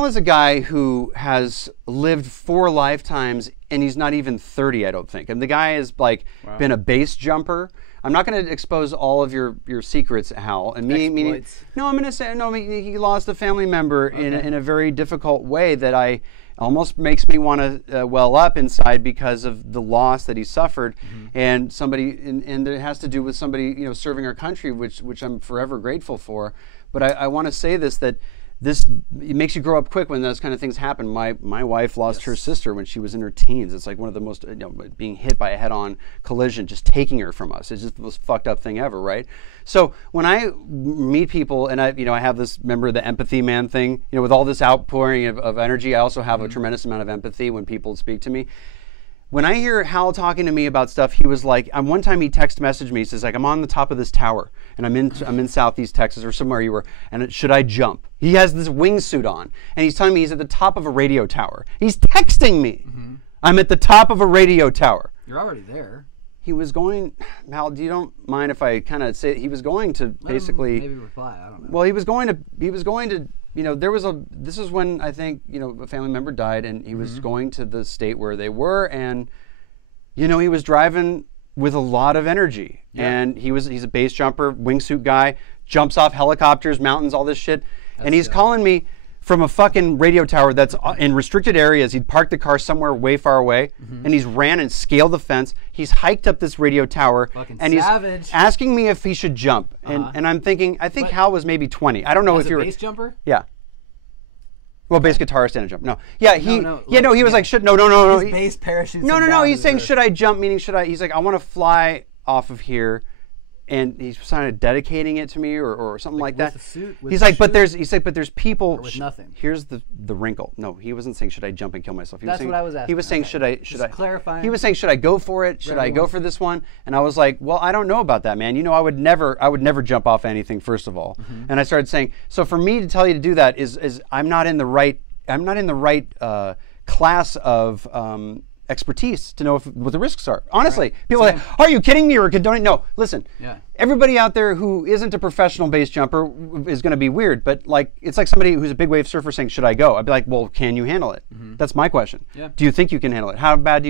is a guy who has lived 4 lifetimes, and he's not even 30, I don't think. And the guy has been a base jumper. I'm not going to expose all of your secrets, Hal. And no, I'm going to say he lost a family member in a very difficult way that almost makes me want to well up inside because of the loss that he suffered, and and it has to do with somebody serving our country, which I'm forever grateful for. But I want to say that it makes you grow up quick when those kind of things happen. My wife lost her sister when she was in her teens. It's like one of the most, being hit by a head-on collision, just taking her from us. It's just the most fucked up thing ever, right? So when I meet people, and I have this, remember the empathy man thing, with all this outpouring of energy, I also have a tremendous amount of empathy when people speak to me. When I hear Hal talking to me about stuff, he was like, one time he text messaged me, he says, like, I'm on the top of this tower, and I'm in Southeast Texas or somewhere you were, and should I jump? He has this wingsuit on, and he's telling me he's at the top of a radio tower. He's texting me. I'm at the top of a radio tower. You're already there. He was going, Hal, you don't mind if I kind of say, he was going to basically. Maybe reply, I don't know. Well, he was going to, this is when I think, a family member died, and he was going to the state where they were, and, he was driving with a lot of energy. Yeah. And he's a base jumper, wingsuit guy, jumps off helicopters, mountains, all this shit. And he's calling me from a fucking radio tower that's in restricted areas. He'd parked the car somewhere way far away, and he's ran and scaled the fence. He's hiked up this radio tower, and he's asking me if he should jump. And I'm thinking, I think Hal was maybe 20. I don't know if you're a bass jumper. Yeah. Well, bass guitarist and a jump. No. Yeah, he was like, no. His bass parachute. No. He's saying, should I jump? Meaning, should I? He's like, I want to fly off of here. And he's kind of dedicating it to me, or something like that. He's like, but there's people. Or with nothing. Here's the wrinkle. No, he wasn't saying should I jump and kill myself. That's what I was asking. He was saying should I clarifying. He was saying should I go for it? Should I go for this one? And I was like, well, I don't know about that, man. I would never jump off anything, first of all. And I started saying, so for me to tell you to do that is I'm not in the right class of expertise to know what the risks are. Honestly, people are like, are you kidding me or condoning? No, listen. Yeah. Everybody out there who isn't a professional bass jumper is going to be weird, but it's like somebody who's a big wave surfer saying, should I go? I'd be like, well, can you handle it? That's my question. Yeah. Do you think you can handle it? How bad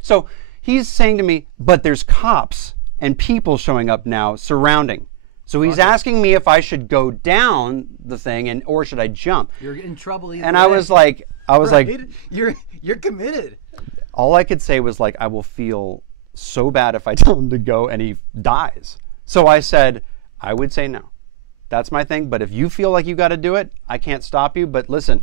So he's saying to me, but there's cops and people showing up now surrounding. So he's asking me if I should go down the thing or should I jump? You're in trouble either way. I was like, you're committed. All I could say was I will feel so bad if I tell him to go and he dies. So I said, I would say no. That's my thing. But if you feel like you got to do it, I can't stop you. But listen,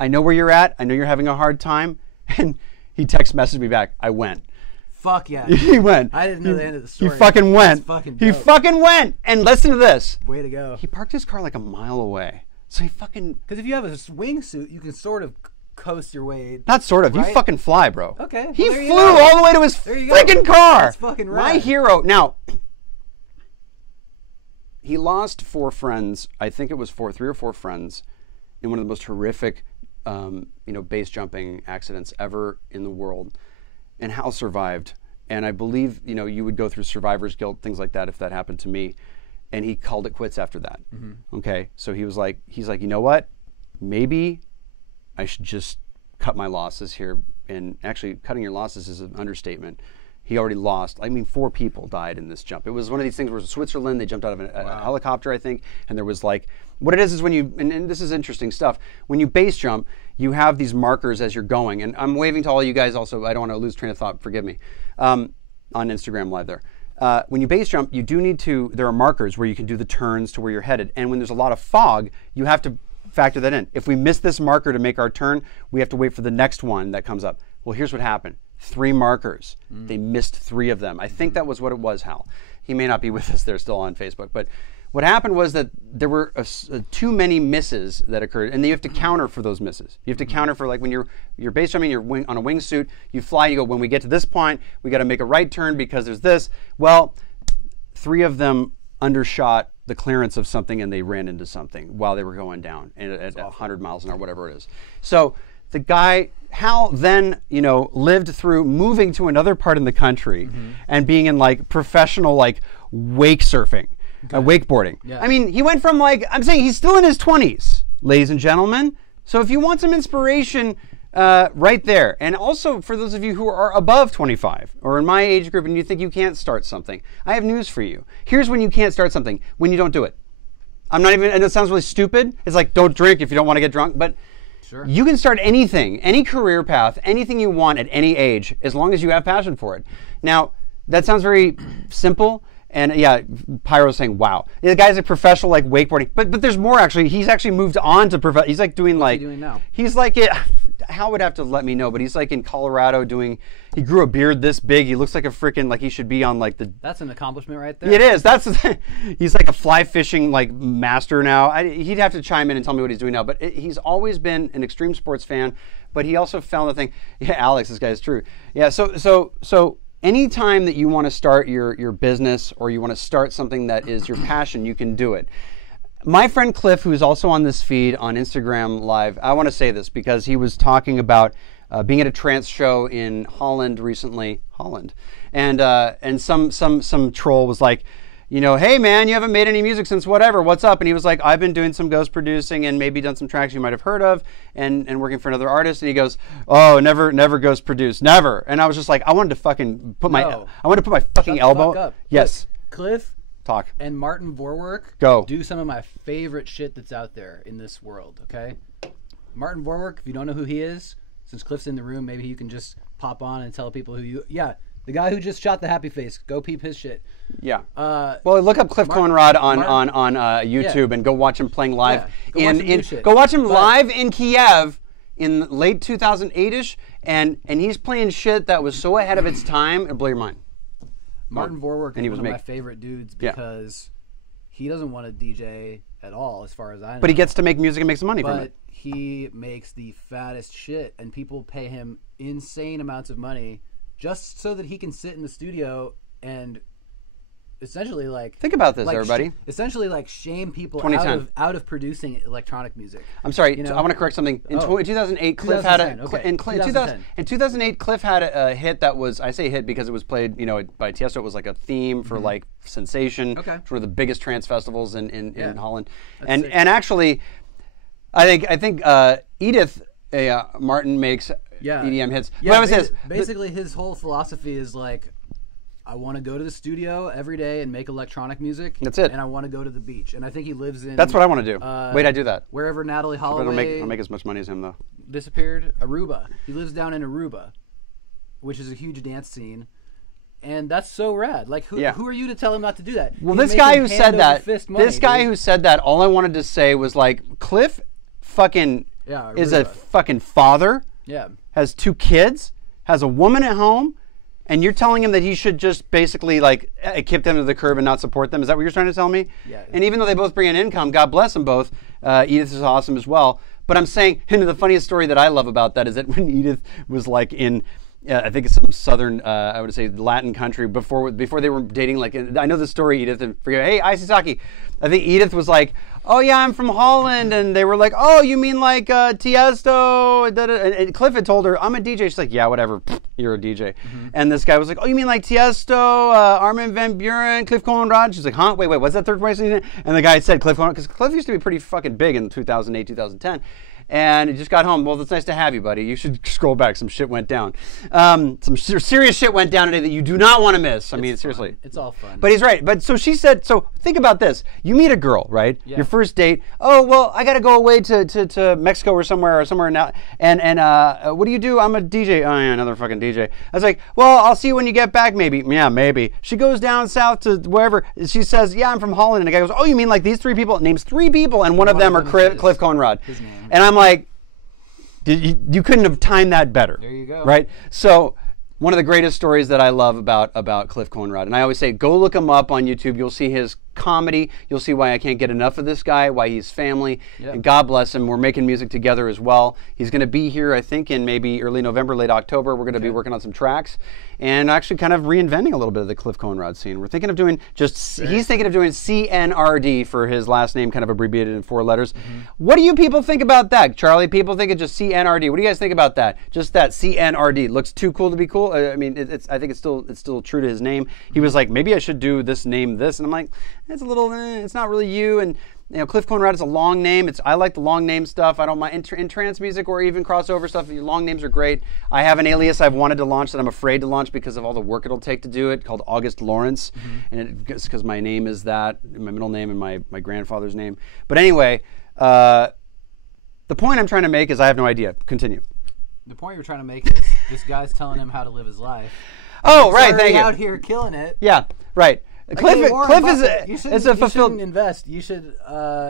I know where you're at. I know you're having a hard time. And he text messaged me back. I went. Fuck yeah. He went. I didn't know the end of the story. He fucking went. He fucking went. And listen to this. Way to go. He parked his car like a mile away. So he fucking... Because if you have a wingsuit, you can sort of coast your way. Not sort of. Right? You fucking fly, bro. Okay. He flew all the way to his freaking car. That's fucking right. My hero. Now, he lost 4 friends. I think it was 3 or 4 friends in one of the most horrific, base jumping accidents ever in the world. And Hal survived. And I believe, you would go through survivor's guilt, things like that, if that happened to me. And he called it quits after that. Mm-hmm. Okay. So he's like, you know what? Maybe I should just cut my losses here. And actually, cutting your losses is an understatement. He already lost. 4 people died in this jump. It was one of these things where it was Switzerland. They jumped out of a helicopter, I think. And there was what it is when you, and this is interesting stuff. When you base jump, you have these markers as you're going. And I'm waving to all you guys also. I don't want to lose train of thought. Forgive me. On Instagram Live there. When you base jump, you do need to, there are markers where you can do the turns to where you're headed. And when there's a lot of fog, you have to factor that in. If we miss this marker to make our turn, we have to wait for the next one that comes up. Well, here's what happened. 3 markers. They missed 3 of them. I think that was what it was, Hal. He may not be with us there still on Facebook. But what happened was that there were too many misses that occurred. And then you have to counter for those misses. You have to counter for when you're base jumping, you're on a wingsuit, you fly, you go, when we get to this point, we got to make a right turn because there's this. Well, 3 of them undershot the clearance of something and they ran into something while they were going down at 100 miles an hour, whatever it is. So the guy, Hal, then, lived through moving to another part in the country and being in professional wake surfing, wakeboarding. Yeah. He went from I'm saying he's still in his 20s, ladies and gentlemen. So if you want some inspiration, right there. And also for those of you who are above 25 or in my age group and you think you can't start something, I have news for you. Here's when you can't start something, when you don't do it. I'm not even, and it sounds really stupid. It's don't drink if you don't want to get drunk, but sure. You can start anything, any career path, anything you want at any age, as long as you have passion for it. Now, that sounds very simple. And yeah, Pyro's saying, wow. The guy's a professional wakeboarding. But there's more actually. He's actually moved on to professional. He's doing What's he doing now? He's Hal would have to let me know, but he's in Colorado doing, he grew a beard this big. He looks like a freaking, he should be on the. That's an accomplishment right there. It is. He's a fly fishing master now. He'd have to chime in and tell me what he's doing now, but he's always been an extreme sports fan, but he also found the thing. Yeah, Alex, this guy's true. Yeah, so anytime that you want to start your business or you want to start something that is your passion, you can do it. My friend Cliff, who's also on this feed on Instagram Live, I want to say this because he was talking about being at a trance show in Holland recently. And some troll was like, hey man, you haven't made any music since whatever, what's up? And he was like, I've been doing some ghost producing and maybe done some tracks you might have heard of and working for another artist. And he goes, oh, never ghost produced, never. And I was just I wanted to fucking put my fucking elbow. Up. Yes. Cliff. Talk. And Martin Vorwerk go do some of my favorite shit that's out there in this world, okay? Martin Vorwerk, if you don't know who he is, since Cliff's in the room, maybe you can just pop on and tell people who you... Yeah, the guy who just shot the happy face. Go peep his shit. Yeah. Well, look up Cliff Cohenrod on YouTube and go watch him playing live. Yeah, go watch him live in Kiev in late 2008-ish, and he's playing shit that was so ahead of its time, it'll blow your mind. Martin Vorwerk is one of my favorite dudes because he doesn't want to DJ at all, as far as I know. But he gets to make music and make some money from it. But he makes the fattest shit, and people pay him insane amounts of money just so that he can sit in the studio and essentially think about this, everybody. Essentially shame people out of producing electronic music. I'm sorry, I want to correct something. In 2008, Cliff had in 2008 Cliff had a hit that was, I say hit because it was played by Tiesto. It was a theme for Sensation. Okay. It's one of the biggest trance festivals in Holland. And actually, I think Edith Martin makes EDM hits. Yeah, what was his? Basically, his whole philosophy is I want to go to the studio every day and make electronic music. That's it. And I want to go to the beach. And I think he lives in... That's what I want to do. Wait, I do that. Wherever Natalie Holloway... I don't make as much money as him, though. Disappeared. Aruba. He lives down in Aruba, which is a huge dance scene. And that's so rad. Who are you to tell him not to do that? Well, this guy who said that... All I wanted to say was, Cliff fucking Yeah, is a fucking father. Yeah. Has 2 kids, has a woman at home, and you're telling him that he should just basically like kick them to the curb and not support them. Is that what you're trying to tell me? Yeah. And even though they both bring in income, God bless them both. Edith is awesome as well. But I'm saying, and the funniest story that I love about that is that when Edith was like in, I think it's some southern, I would say Latin country before they were dating. Like, I know the story, Edith, and forget. Hey, Isisaki. I think Edith was like, oh yeah, I'm from Holland, and they were like, oh, you mean like Tiesto? And Cliff had told her, I'm a DJ. She's like, yeah, whatever, you're a DJ. And this guy was like, oh, you mean like Tiesto, Armin van Buuren, Cliff Conrad? She's like, huh? Wait, what's that third person? And the guy said Cliff Conrad, because Cliff used to be pretty fucking big in 2008, 2010. And he just got home. Well, it's nice to have you, buddy. You should scroll back. Some shit went down. Some serious shit went down today that you do not want to miss. I mean, seriously. It's all fun. But he's right. But so she said, so think about this. You meet a girl, right? Yeah. Your first date. Oh, well, I got to go away to Mexico or somewhere now. And what do you do? I'm a DJ. Oh, yeah, another fucking DJ. I was like, well, I'll see you when you get back, maybe. Yeah, maybe. She goes down south to wherever. She says, yeah, I'm from Holland. And the guy goes, oh, you mean like these 3 people? Names 3 people, and one of them are Cliff Conrad. His name. And I'm like, you couldn't have timed that better. There you go. Right? So one of the greatest stories that I love about Cliff Conrad, and I always say, go look him up on YouTube. You'll see his comedy. You'll see why I can't get enough of this guy, why he's family. Yeah. And God bless him. We're making music together as well. He's going to be here, I think, in maybe early November, late October. We're going to be working on some tracks and actually kind of reinventing a little bit of the Cliff Conrad scene. We're thinking of doing he's thinking of doing CNRD for his last name, kind of abbreviated in 4 letters. What do you people think about that, Charlie? People think it's just CNRD. What do you guys think about that? Just that CNRD. Looks too cool to be cool. I mean, I think it's still true to his name. He was like, maybe I should do this name this, and I'm like, it's a little, it's not really you. And you know, Cliff Conrad is a long name. I like the long name stuff. I don't mind in trance music or even crossover stuff. Long names are great. I have an alias I've wanted to launch that I'm afraid to launch because of all the work it'll take to do it, called August Lawrence, and it's because my name is that, my middle name, and my grandfather's name. But anyway, the point I'm trying to make is I have no idea. Continue. The point you're trying to make is this guy's telling him how to live his life. Oh, right. Thank you. Out here killing it. Yeah. Right. Cliff is a fulfilled. You shouldn't invest. You should.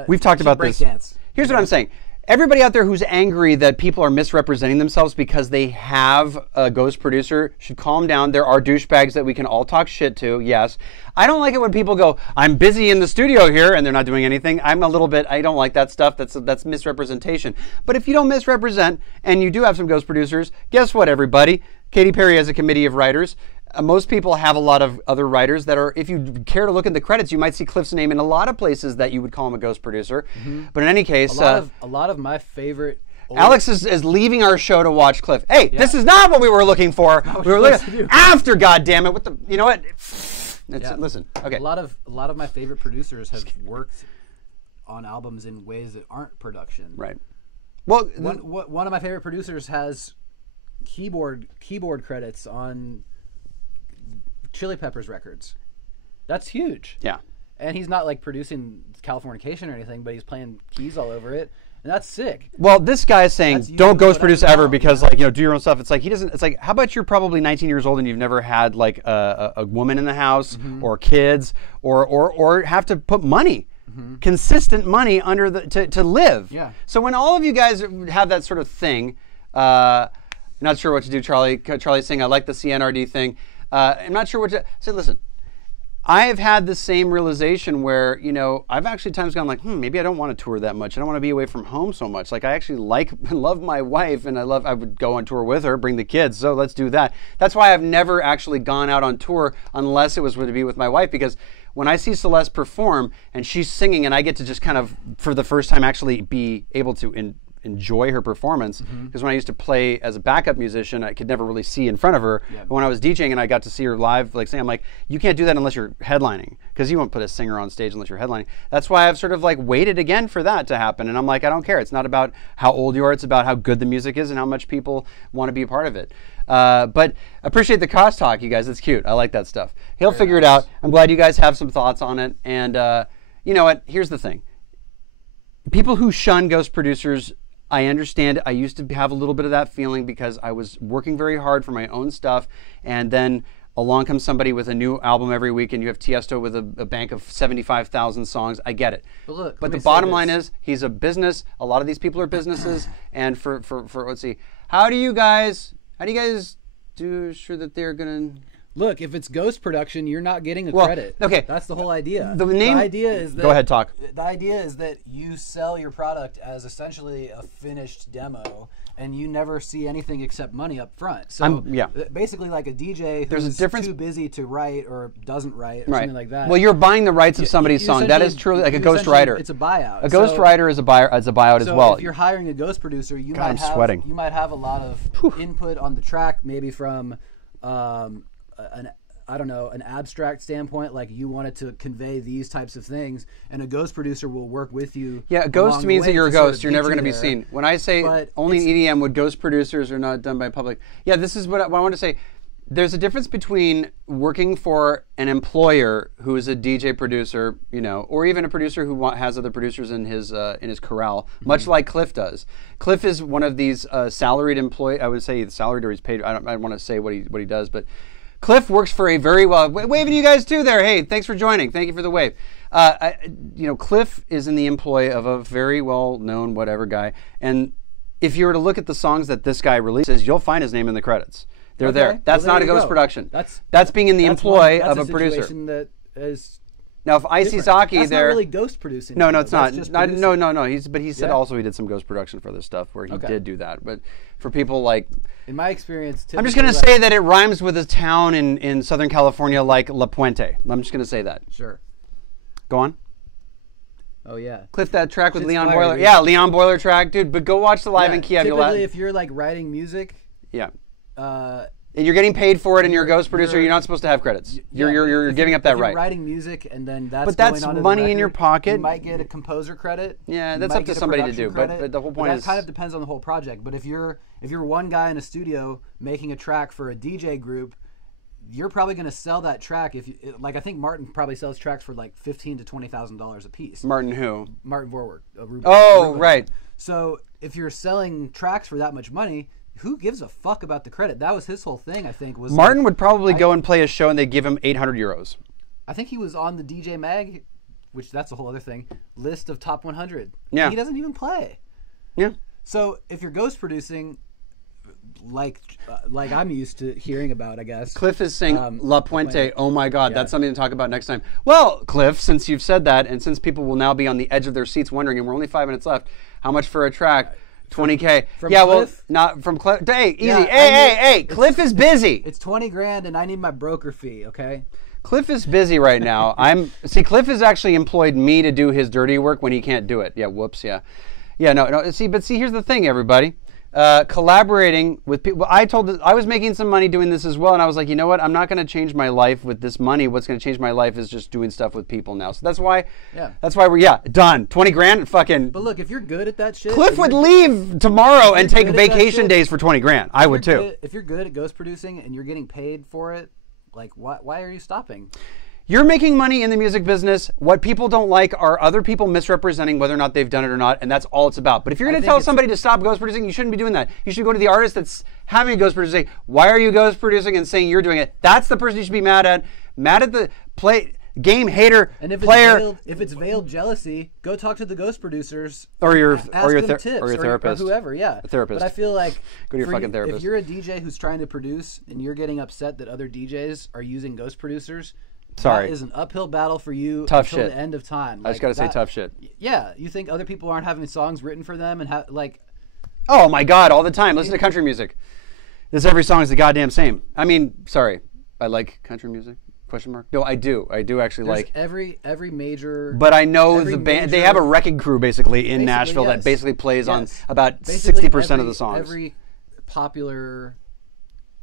We've talked about this. Dance. Here's what I'm saying. Everybody out there who's angry that people are misrepresenting themselves because they have a ghost producer should calm down. There are douchebags that we can all talk shit to, yes. I don't like it when people go, I'm busy in the studio here, and they're not doing anything. I don't like that stuff. That's misrepresentation. But if you don't misrepresent, and you do have some ghost producers, guess what, everybody? Katy Perry has a committee of writers. Most people have a lot of other writers that are, if you care to look at the credits, you might see Cliff's name in a lot of places that you would call him a ghost producer. But in any case, a lot of my favorite. Alex is leaving our show to watch Cliff. Hey, this is not what we were looking for. We were looking after. God damn it! You know what? Listen. Okay. A lot of my favorite producers have worked on albums in ways that aren't production. Right. Well, one of my favorite producers has keyboard credits on Chili Peppers records. That's huge. Yeah. And he's not like producing Californication or anything, but he's playing keys all over it. And that's sick. Well, this guy is saying, don't ghost produce ever because, like, do your own stuff. It's like, he doesn't, it's like, how about you're probably 19 years old and you've never had, like, a woman in the house or kids or have to put money, consistent money under to live. Yeah. So when all of you guys have that sort of thing, not sure what to do, Charlie. Charlie's saying, I like the CNRD thing. I'm not sure what to say. Listen, I have had the same realization where, I've actually times gone like, maybe I don't want to tour that much. I don't want to be away from home so much. Like, I actually love my wife, and I would go on tour with her, bring the kids. So let's do that. That's why I've never actually gone out on tour unless it was to be with my wife, because when I see Celeste perform and she's singing and I get to just kind of, for the first time, actually be able to enjoy her performance, because when I used to play as a backup musician, I could never really see in front of her. Yeah. But when I was DJing and I got to see her live, like saying, I'm like, you can't do that unless you're headlining, because you won't put a singer on stage unless you're headlining. That's why I've sort of like waited again for that to happen. And I'm like, I don't care. It's not about how old you are. It's about how good the music is and how much people want to be a part of it. But appreciate the cost talk, you guys. It's cute. I like that stuff. He'll figure it out. I'm glad you guys have some thoughts on it. And you know what? Here's the thing. People who shun ghost producers, I understand. I used to have a little bit of that feeling because I was working very hard for my own stuff, and then Along comes somebody with a new album every week, and you have Tiesto with a bank of 75,000 songs. I get it. But the bottom line is, he's a business. A lot of these people are businesses. And for let's see, how do you guys do sure that they're gonna? Look, if it's ghost production, you're not getting a credit. Okay, that's the whole idea. The idea is that, go ahead, talk. The idea is that you sell your product as essentially a finished demo, and you never see anything except money up front. So basically, like a DJ who's too busy to write or doesn't write or something like that. Well, you're buying the rights of somebody's song. That is truly like a ghost writer. It's a buyout. A ghost writer is a buyout as well. So if you're hiring a ghost producer, you might have a lot of input on the track, maybe from an abstract standpoint, like you wanted to convey these types of things, and a ghost producer will work with you. Yeah, a ghost means that you're a ghost. You're never going to be seen. When I say only in EDM would ghost producers are not done by public. Yeah, this is what I want to say. There's a difference between working for an employer who is a DJ producer, or even a producer who has other producers in his corral, much like Cliff does. Cliff is one of these salaried employee. I would say salaried or he's paid. I don't want to say what he does, but Cliff works for a very waving to you guys too there. Hey, thanks for joining. Thank you for the wave. Cliff is in the employ of a very well-known whatever guy, and if you were to look at the songs that this guy releases, you'll find his name in the credits. They're there. That's not a ghost production. That's being in the employ of a producer. That is now, if Icy Zaki that's not really ghost producing. No, it's not. No. He said also he did some ghost production for this stuff where he did do that. But for people like, in my experience, I'm just going to say that it rhymes with a town in Southern California like La Puente. I'm just going to say that. Sure. Go on. Oh yeah. Cliff that track with Leon Boiler. Dude. Yeah, Leon Boiler track, dude. But go watch the live in Kiev. Typically, if you're like writing music. Yeah. And you're getting paid for it, and you're a ghost producer. You're not supposed to have credits. You're giving up that right. You're writing music, and then but that's money in your pocket. You might get a composer credit. Yeah, that's up to somebody to do. But the whole point is that kind of depends on the whole project. But if you're one guy in a studio making a track for a DJ group, you're probably going to sell that track. I think Martin probably sells tracks for like $15,000 to $20,000 a piece. Martin who? Martin Vorwerk. Right. So if you're selling tracks for that much money, who gives a fuck about the credit? That was his whole thing, I think. Was Martin would probably go and play a show and they'd give him 800 euros. I think he was on the DJ Mag, which that's a whole other thing, list of top 100. Yeah. He doesn't even play. Yeah. So if you're ghost producing, like I'm used to hearing about, I guess. Cliff is saying La Puente. Oh my God, that's something to talk about next time. Well, Cliff, since you've said that, and since people will now be on the edge of their seats wondering, and we're only 5 minutes left, how much for a track? 20K. Yeah, well, not from Cliff. Hey, easy. Hey. Cliff is busy. It's 20 grand, and I need my broker fee. Okay. Cliff is busy right now. Cliff has actually employed me to do his dirty work when he can't do it. Yeah. Whoops. Yeah. No. See, here's the thing, everybody. Collaborating with people. I was making some money doing this as well, and I was like, you know what? I'm not going to change my life with this money. What's going to change my life is just doing stuff with people now. So that's why we're done. 20 grand, fucking. But look, if you're good at that shit, Cliff would leave tomorrow and take vacation days for 20 grand. I would too. If you're good at ghost producing and you're getting paid for it, like why are you stopping? You're making money in the music business. What people don't like are other people misrepresenting whether or not they've done it or not, and that's all it's about. But if you're going to tell somebody to stop ghost producing, you shouldn't be doing that. You should go to the artist that's having a ghost producer and say, why are you ghost producing, and saying you're doing it. That's the person you should be mad at. Mad at the game hater, and if player. If it's veiled jealousy, go talk to the ghost producers. Or your therapist. Or whoever, yeah. A therapist. But I feel like go to your fucking therapist. If you're a DJ who's trying to produce and you're getting upset that other DJs are using ghost producers, that is an uphill battle for you until the end of time. I just got to say tough shit. Yeah, you think other people aren't having songs written for them and oh my God, all the time. Listen to country music. Every song is the goddamn same. I mean, sorry, I like country music. ? No, I do. I do actually like every major. But I know the band. They have a wrecking crew basically in Nashville that basically plays on about 60% of the songs. Every popular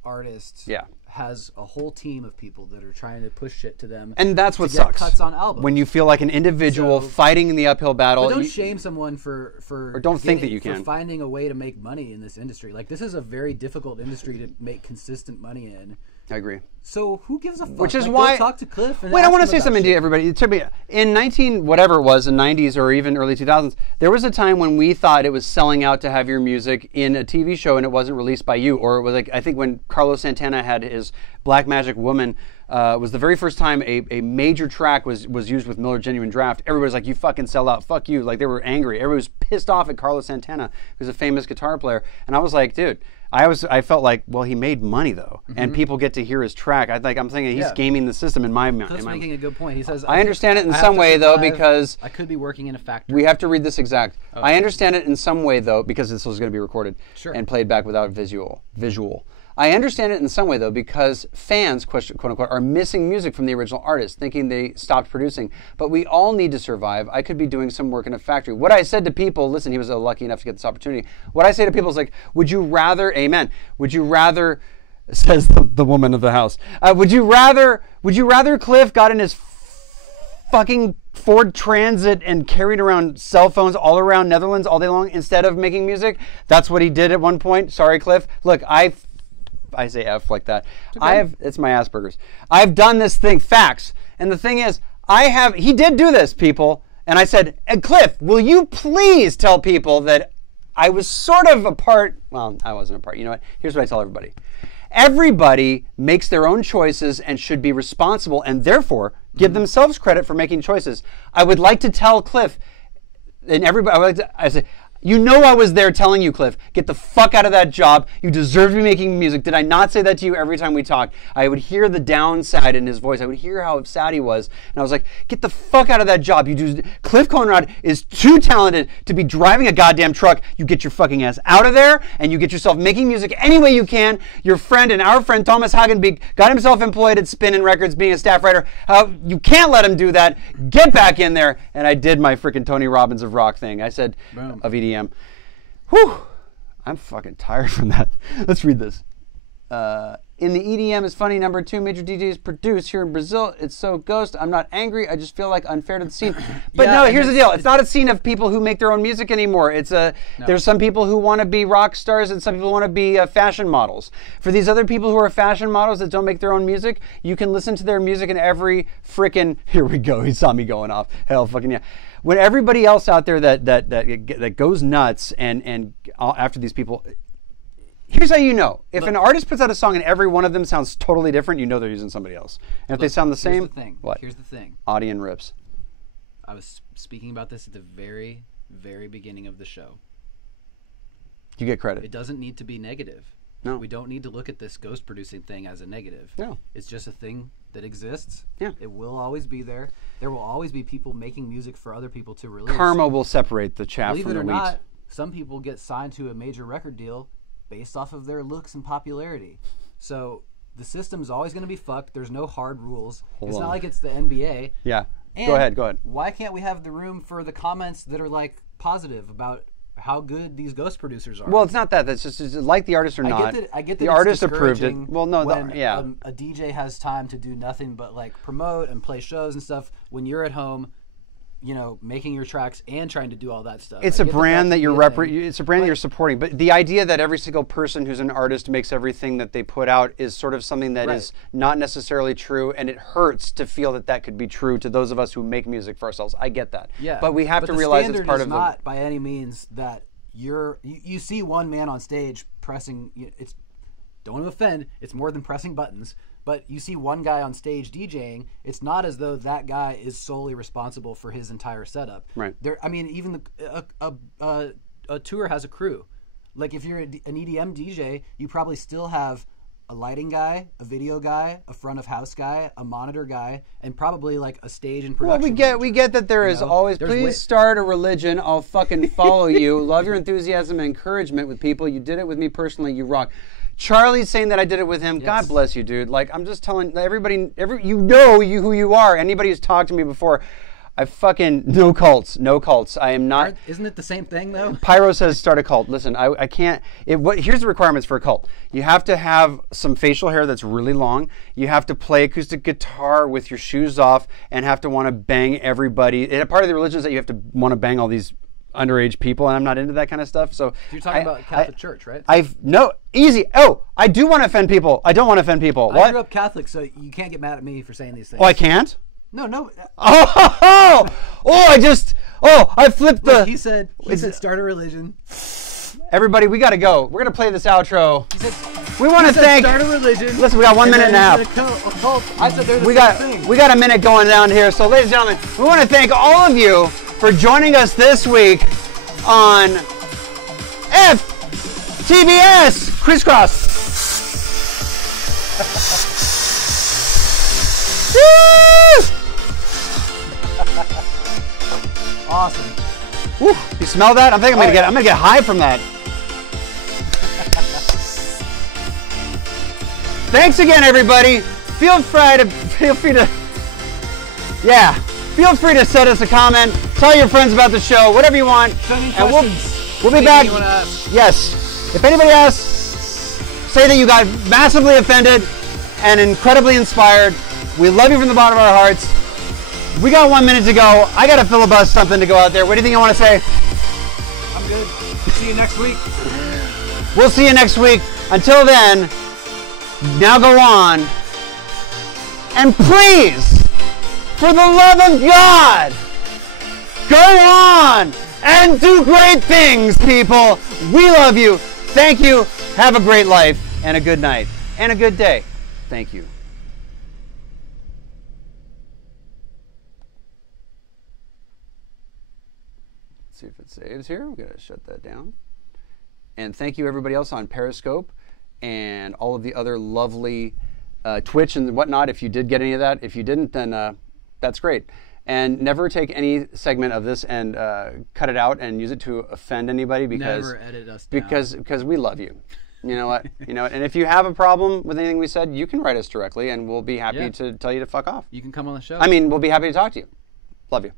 artist has a whole team of people that are trying to push shit to them. And that's what sucks. Cuts on albums. When you feel like an individual fighting in the uphill battle. But don't shame someone for or don't think that you can. For finding a way to make money in this industry. Like, this is a very difficult industry to make consistent money in. I agree. So who gives a fuck? Which is like, why. Go talk to Cliff. And wait, I want to say about something to everybody. It took me in whatever it was, the 90s or even early 2000s. There was a time when we thought it was selling out to have your music in a TV show and it wasn't released by you, or it was like I think when Carlos Santana had his Black Magic Woman. Was the very first time a major track was used with Miller Genuine Draft. Everybody's like, you fucking sell out, fuck you. Like, they were angry. Everybody was pissed off at Carlos Santana, who's a famous guitar player. And I was like, dude, I felt like, well, he made money though, and people get to hear his track. I'm thinking he's gaming the system in my mind. Cliff's making a good point. He says, I understand it in some way though, because I could be working in a factory. We have to read this exact. Okay. I understand it in some way though, because this was going to be recorded and played back without visual. I understand it in some way, though, because fans, quote unquote, are missing music from the original artist, thinking they stopped producing. But we all need to survive. I could be doing some work in a factory. What I said to people, listen, he was lucky enough to get this opportunity. What I say to people is like, would you rather, amen, would you rather, says the woman of the house, would you rather Cliff got in his fucking Ford Transit and carried around cell phones all around Netherlands all day long instead of making music? That's what he did at one point. Sorry, Cliff. Look, I say F like that. Okay. It's my Asperger's. I've done this thing, facts. And the thing is, he did do this, people. And I said, Cliff, will you please tell people that I was sort of a part, well, I wasn't a part. You know what? Here's what I tell everybody. Everybody makes their own choices and should be responsible and therefore give themselves credit for making choices. I would like to tell Cliff and everybody, I say, you know I was there telling you, Cliff, get the fuck out of that job. You deserve to be making music. Did I not say that to you every time we talked? I would hear the downside in his voice. I would hear how sad he was. And I was like, get the fuck out of that job. Cliff Conrad is too talented to be driving a goddamn truck. You get your fucking ass out of there and you get yourself making music any way you can. Your friend and our friend Thomas Hagenbeek got himself employed at Spinnin' Records being a staff writer. You can't let him do that. Get back in there. And I did my freaking Tony Robbins of rock thing. I said, boom. Of EDM. Whew, I'm fucking tired from that. Let's read this. In the EDM is funny. Number 2 major DJs produce here in Brazil. It's so ghost. I'm not angry. I just feel like unfair to the scene. But yeah, no, here's the deal. It's not a scene of people who make their own music anymore. There's some people who want to be rock stars and some people want to be fashion models. For these other people who are fashion models that don't make their own music, you can listen to their music in every frickin', here we go. He saw me going off. Hell fucking yeah. When everybody else out there that goes nuts and after these people, here's how you know. If an artist puts out a song and every one of them sounds totally different, you know they're using somebody else. And if they sound the same, what? Here's the thing. Audience rips. I was speaking about this at the very, very beginning of the show. You get credit. It doesn't need to be negative. No. We don't need to look at this ghost producing thing as a negative. No. It's just a thing that exists. Yeah. It will always be there. There will always be people making music for other people to release. Karma will separate the chaff from the wheat. Believe it or not, some people get signed to a major record deal based off of their looks and popularity. So the system's always going to be fucked. There's no hard rules. It's not like it's the NBA. Yeah. And go ahead. Why can't we have the room for the comments that are like positive about how good these ghost producers are? Well, it's not that. That's just like the artist or not. I get that the artist approved it. Well, no, when a DJ has time to do nothing but like promote and play shows and stuff. When you're at home, you know, making your tracks and trying to do all that stuff. It's a brand that you're it's a brand that you're supporting. But the idea that every single person who's an artist makes everything that they put out is sort of something that is not necessarily true, and it hurts to feel that could be true to those of us who make music for ourselves. I get that. Yeah. But we have to realize it's part of the standard is not by any means that you see one man on stage pressing. It's don't want to offend. It's more than pressing buttons. But you see one guy on stage DJing, it's not as though that guy is solely responsible for his entire setup. Right. I mean, even a tour has a crew. Like if you're an EDM DJ, you probably still have a lighting guy, a video guy, a front of house guy, a monitor guy, and probably like a stage and production. Well, we get that there is always, please start a religion. I'll fucking follow you. Love your enthusiasm and encouragement with people. You did it with me personally. You rock. Charlie's saying that I did it with him. Yes. God bless you, dude. Like, I'm just telling everybody, you know who you are. Anybody who's talked to me before, I fucking, no cults. I am not. Isn't it the same thing, though? Pyro says start a cult. Listen, I can't, here's the requirements for a cult. You have to have some facial hair that's really long. You have to play acoustic guitar with your shoes off and have to want to bang everybody. And part of the religion is that you have to want to bang all these underage people, and I'm not into that kind of stuff. So you're talking about Catholic Church, right? Easy. Oh, I do want to offend people. I don't want to offend people. What? I grew up Catholic, so you can't get mad at me for saying these things. Oh, I can't? No. I flipped the... He said start a religion. Everybody, we got to go. We're going to play this outro. He said, we want to thank... start a religion. Listen, we got 1 minute and a half. I said they're the same thing. We got a minute going down here. So, ladies and gentlemen, we want to thank all of you for joining us this week on FTBS Crisscross. Awesome. Woo, you smell that? I think I'm gonna get high from that. Thanks again, everybody. Feel free to send us a comment. Tell your friends about the show, whatever you want. And we'll be back. Yes. If anybody asks, say that you got massively offended and incredibly inspired. We love you from the bottom of our hearts. We got 1 minute to go. I got to filibuster something to go out there. What do you think I want to say? I'm good. See you next week. We'll see you next week. Until then, now go on. And please, for the love of God, go on and do great things, people. We love you. Thank you. Have a great life and a good night and a good day. Thank you. Let's see if it saves here. We're going to shut that down. And thank you everybody else on Periscope and all of the other lovely Twitch and whatnot. If you did get any of that. If you didn't, then that's great. And never take any segment of this and cut it out and use it to offend anybody, because never edit us down. because we love you. You know what? And if you have a problem with anything we said, you can write us directly, and we'll be happy to tell you to fuck off. You can come on the show. I mean, we'll be happy to talk to you. Love you.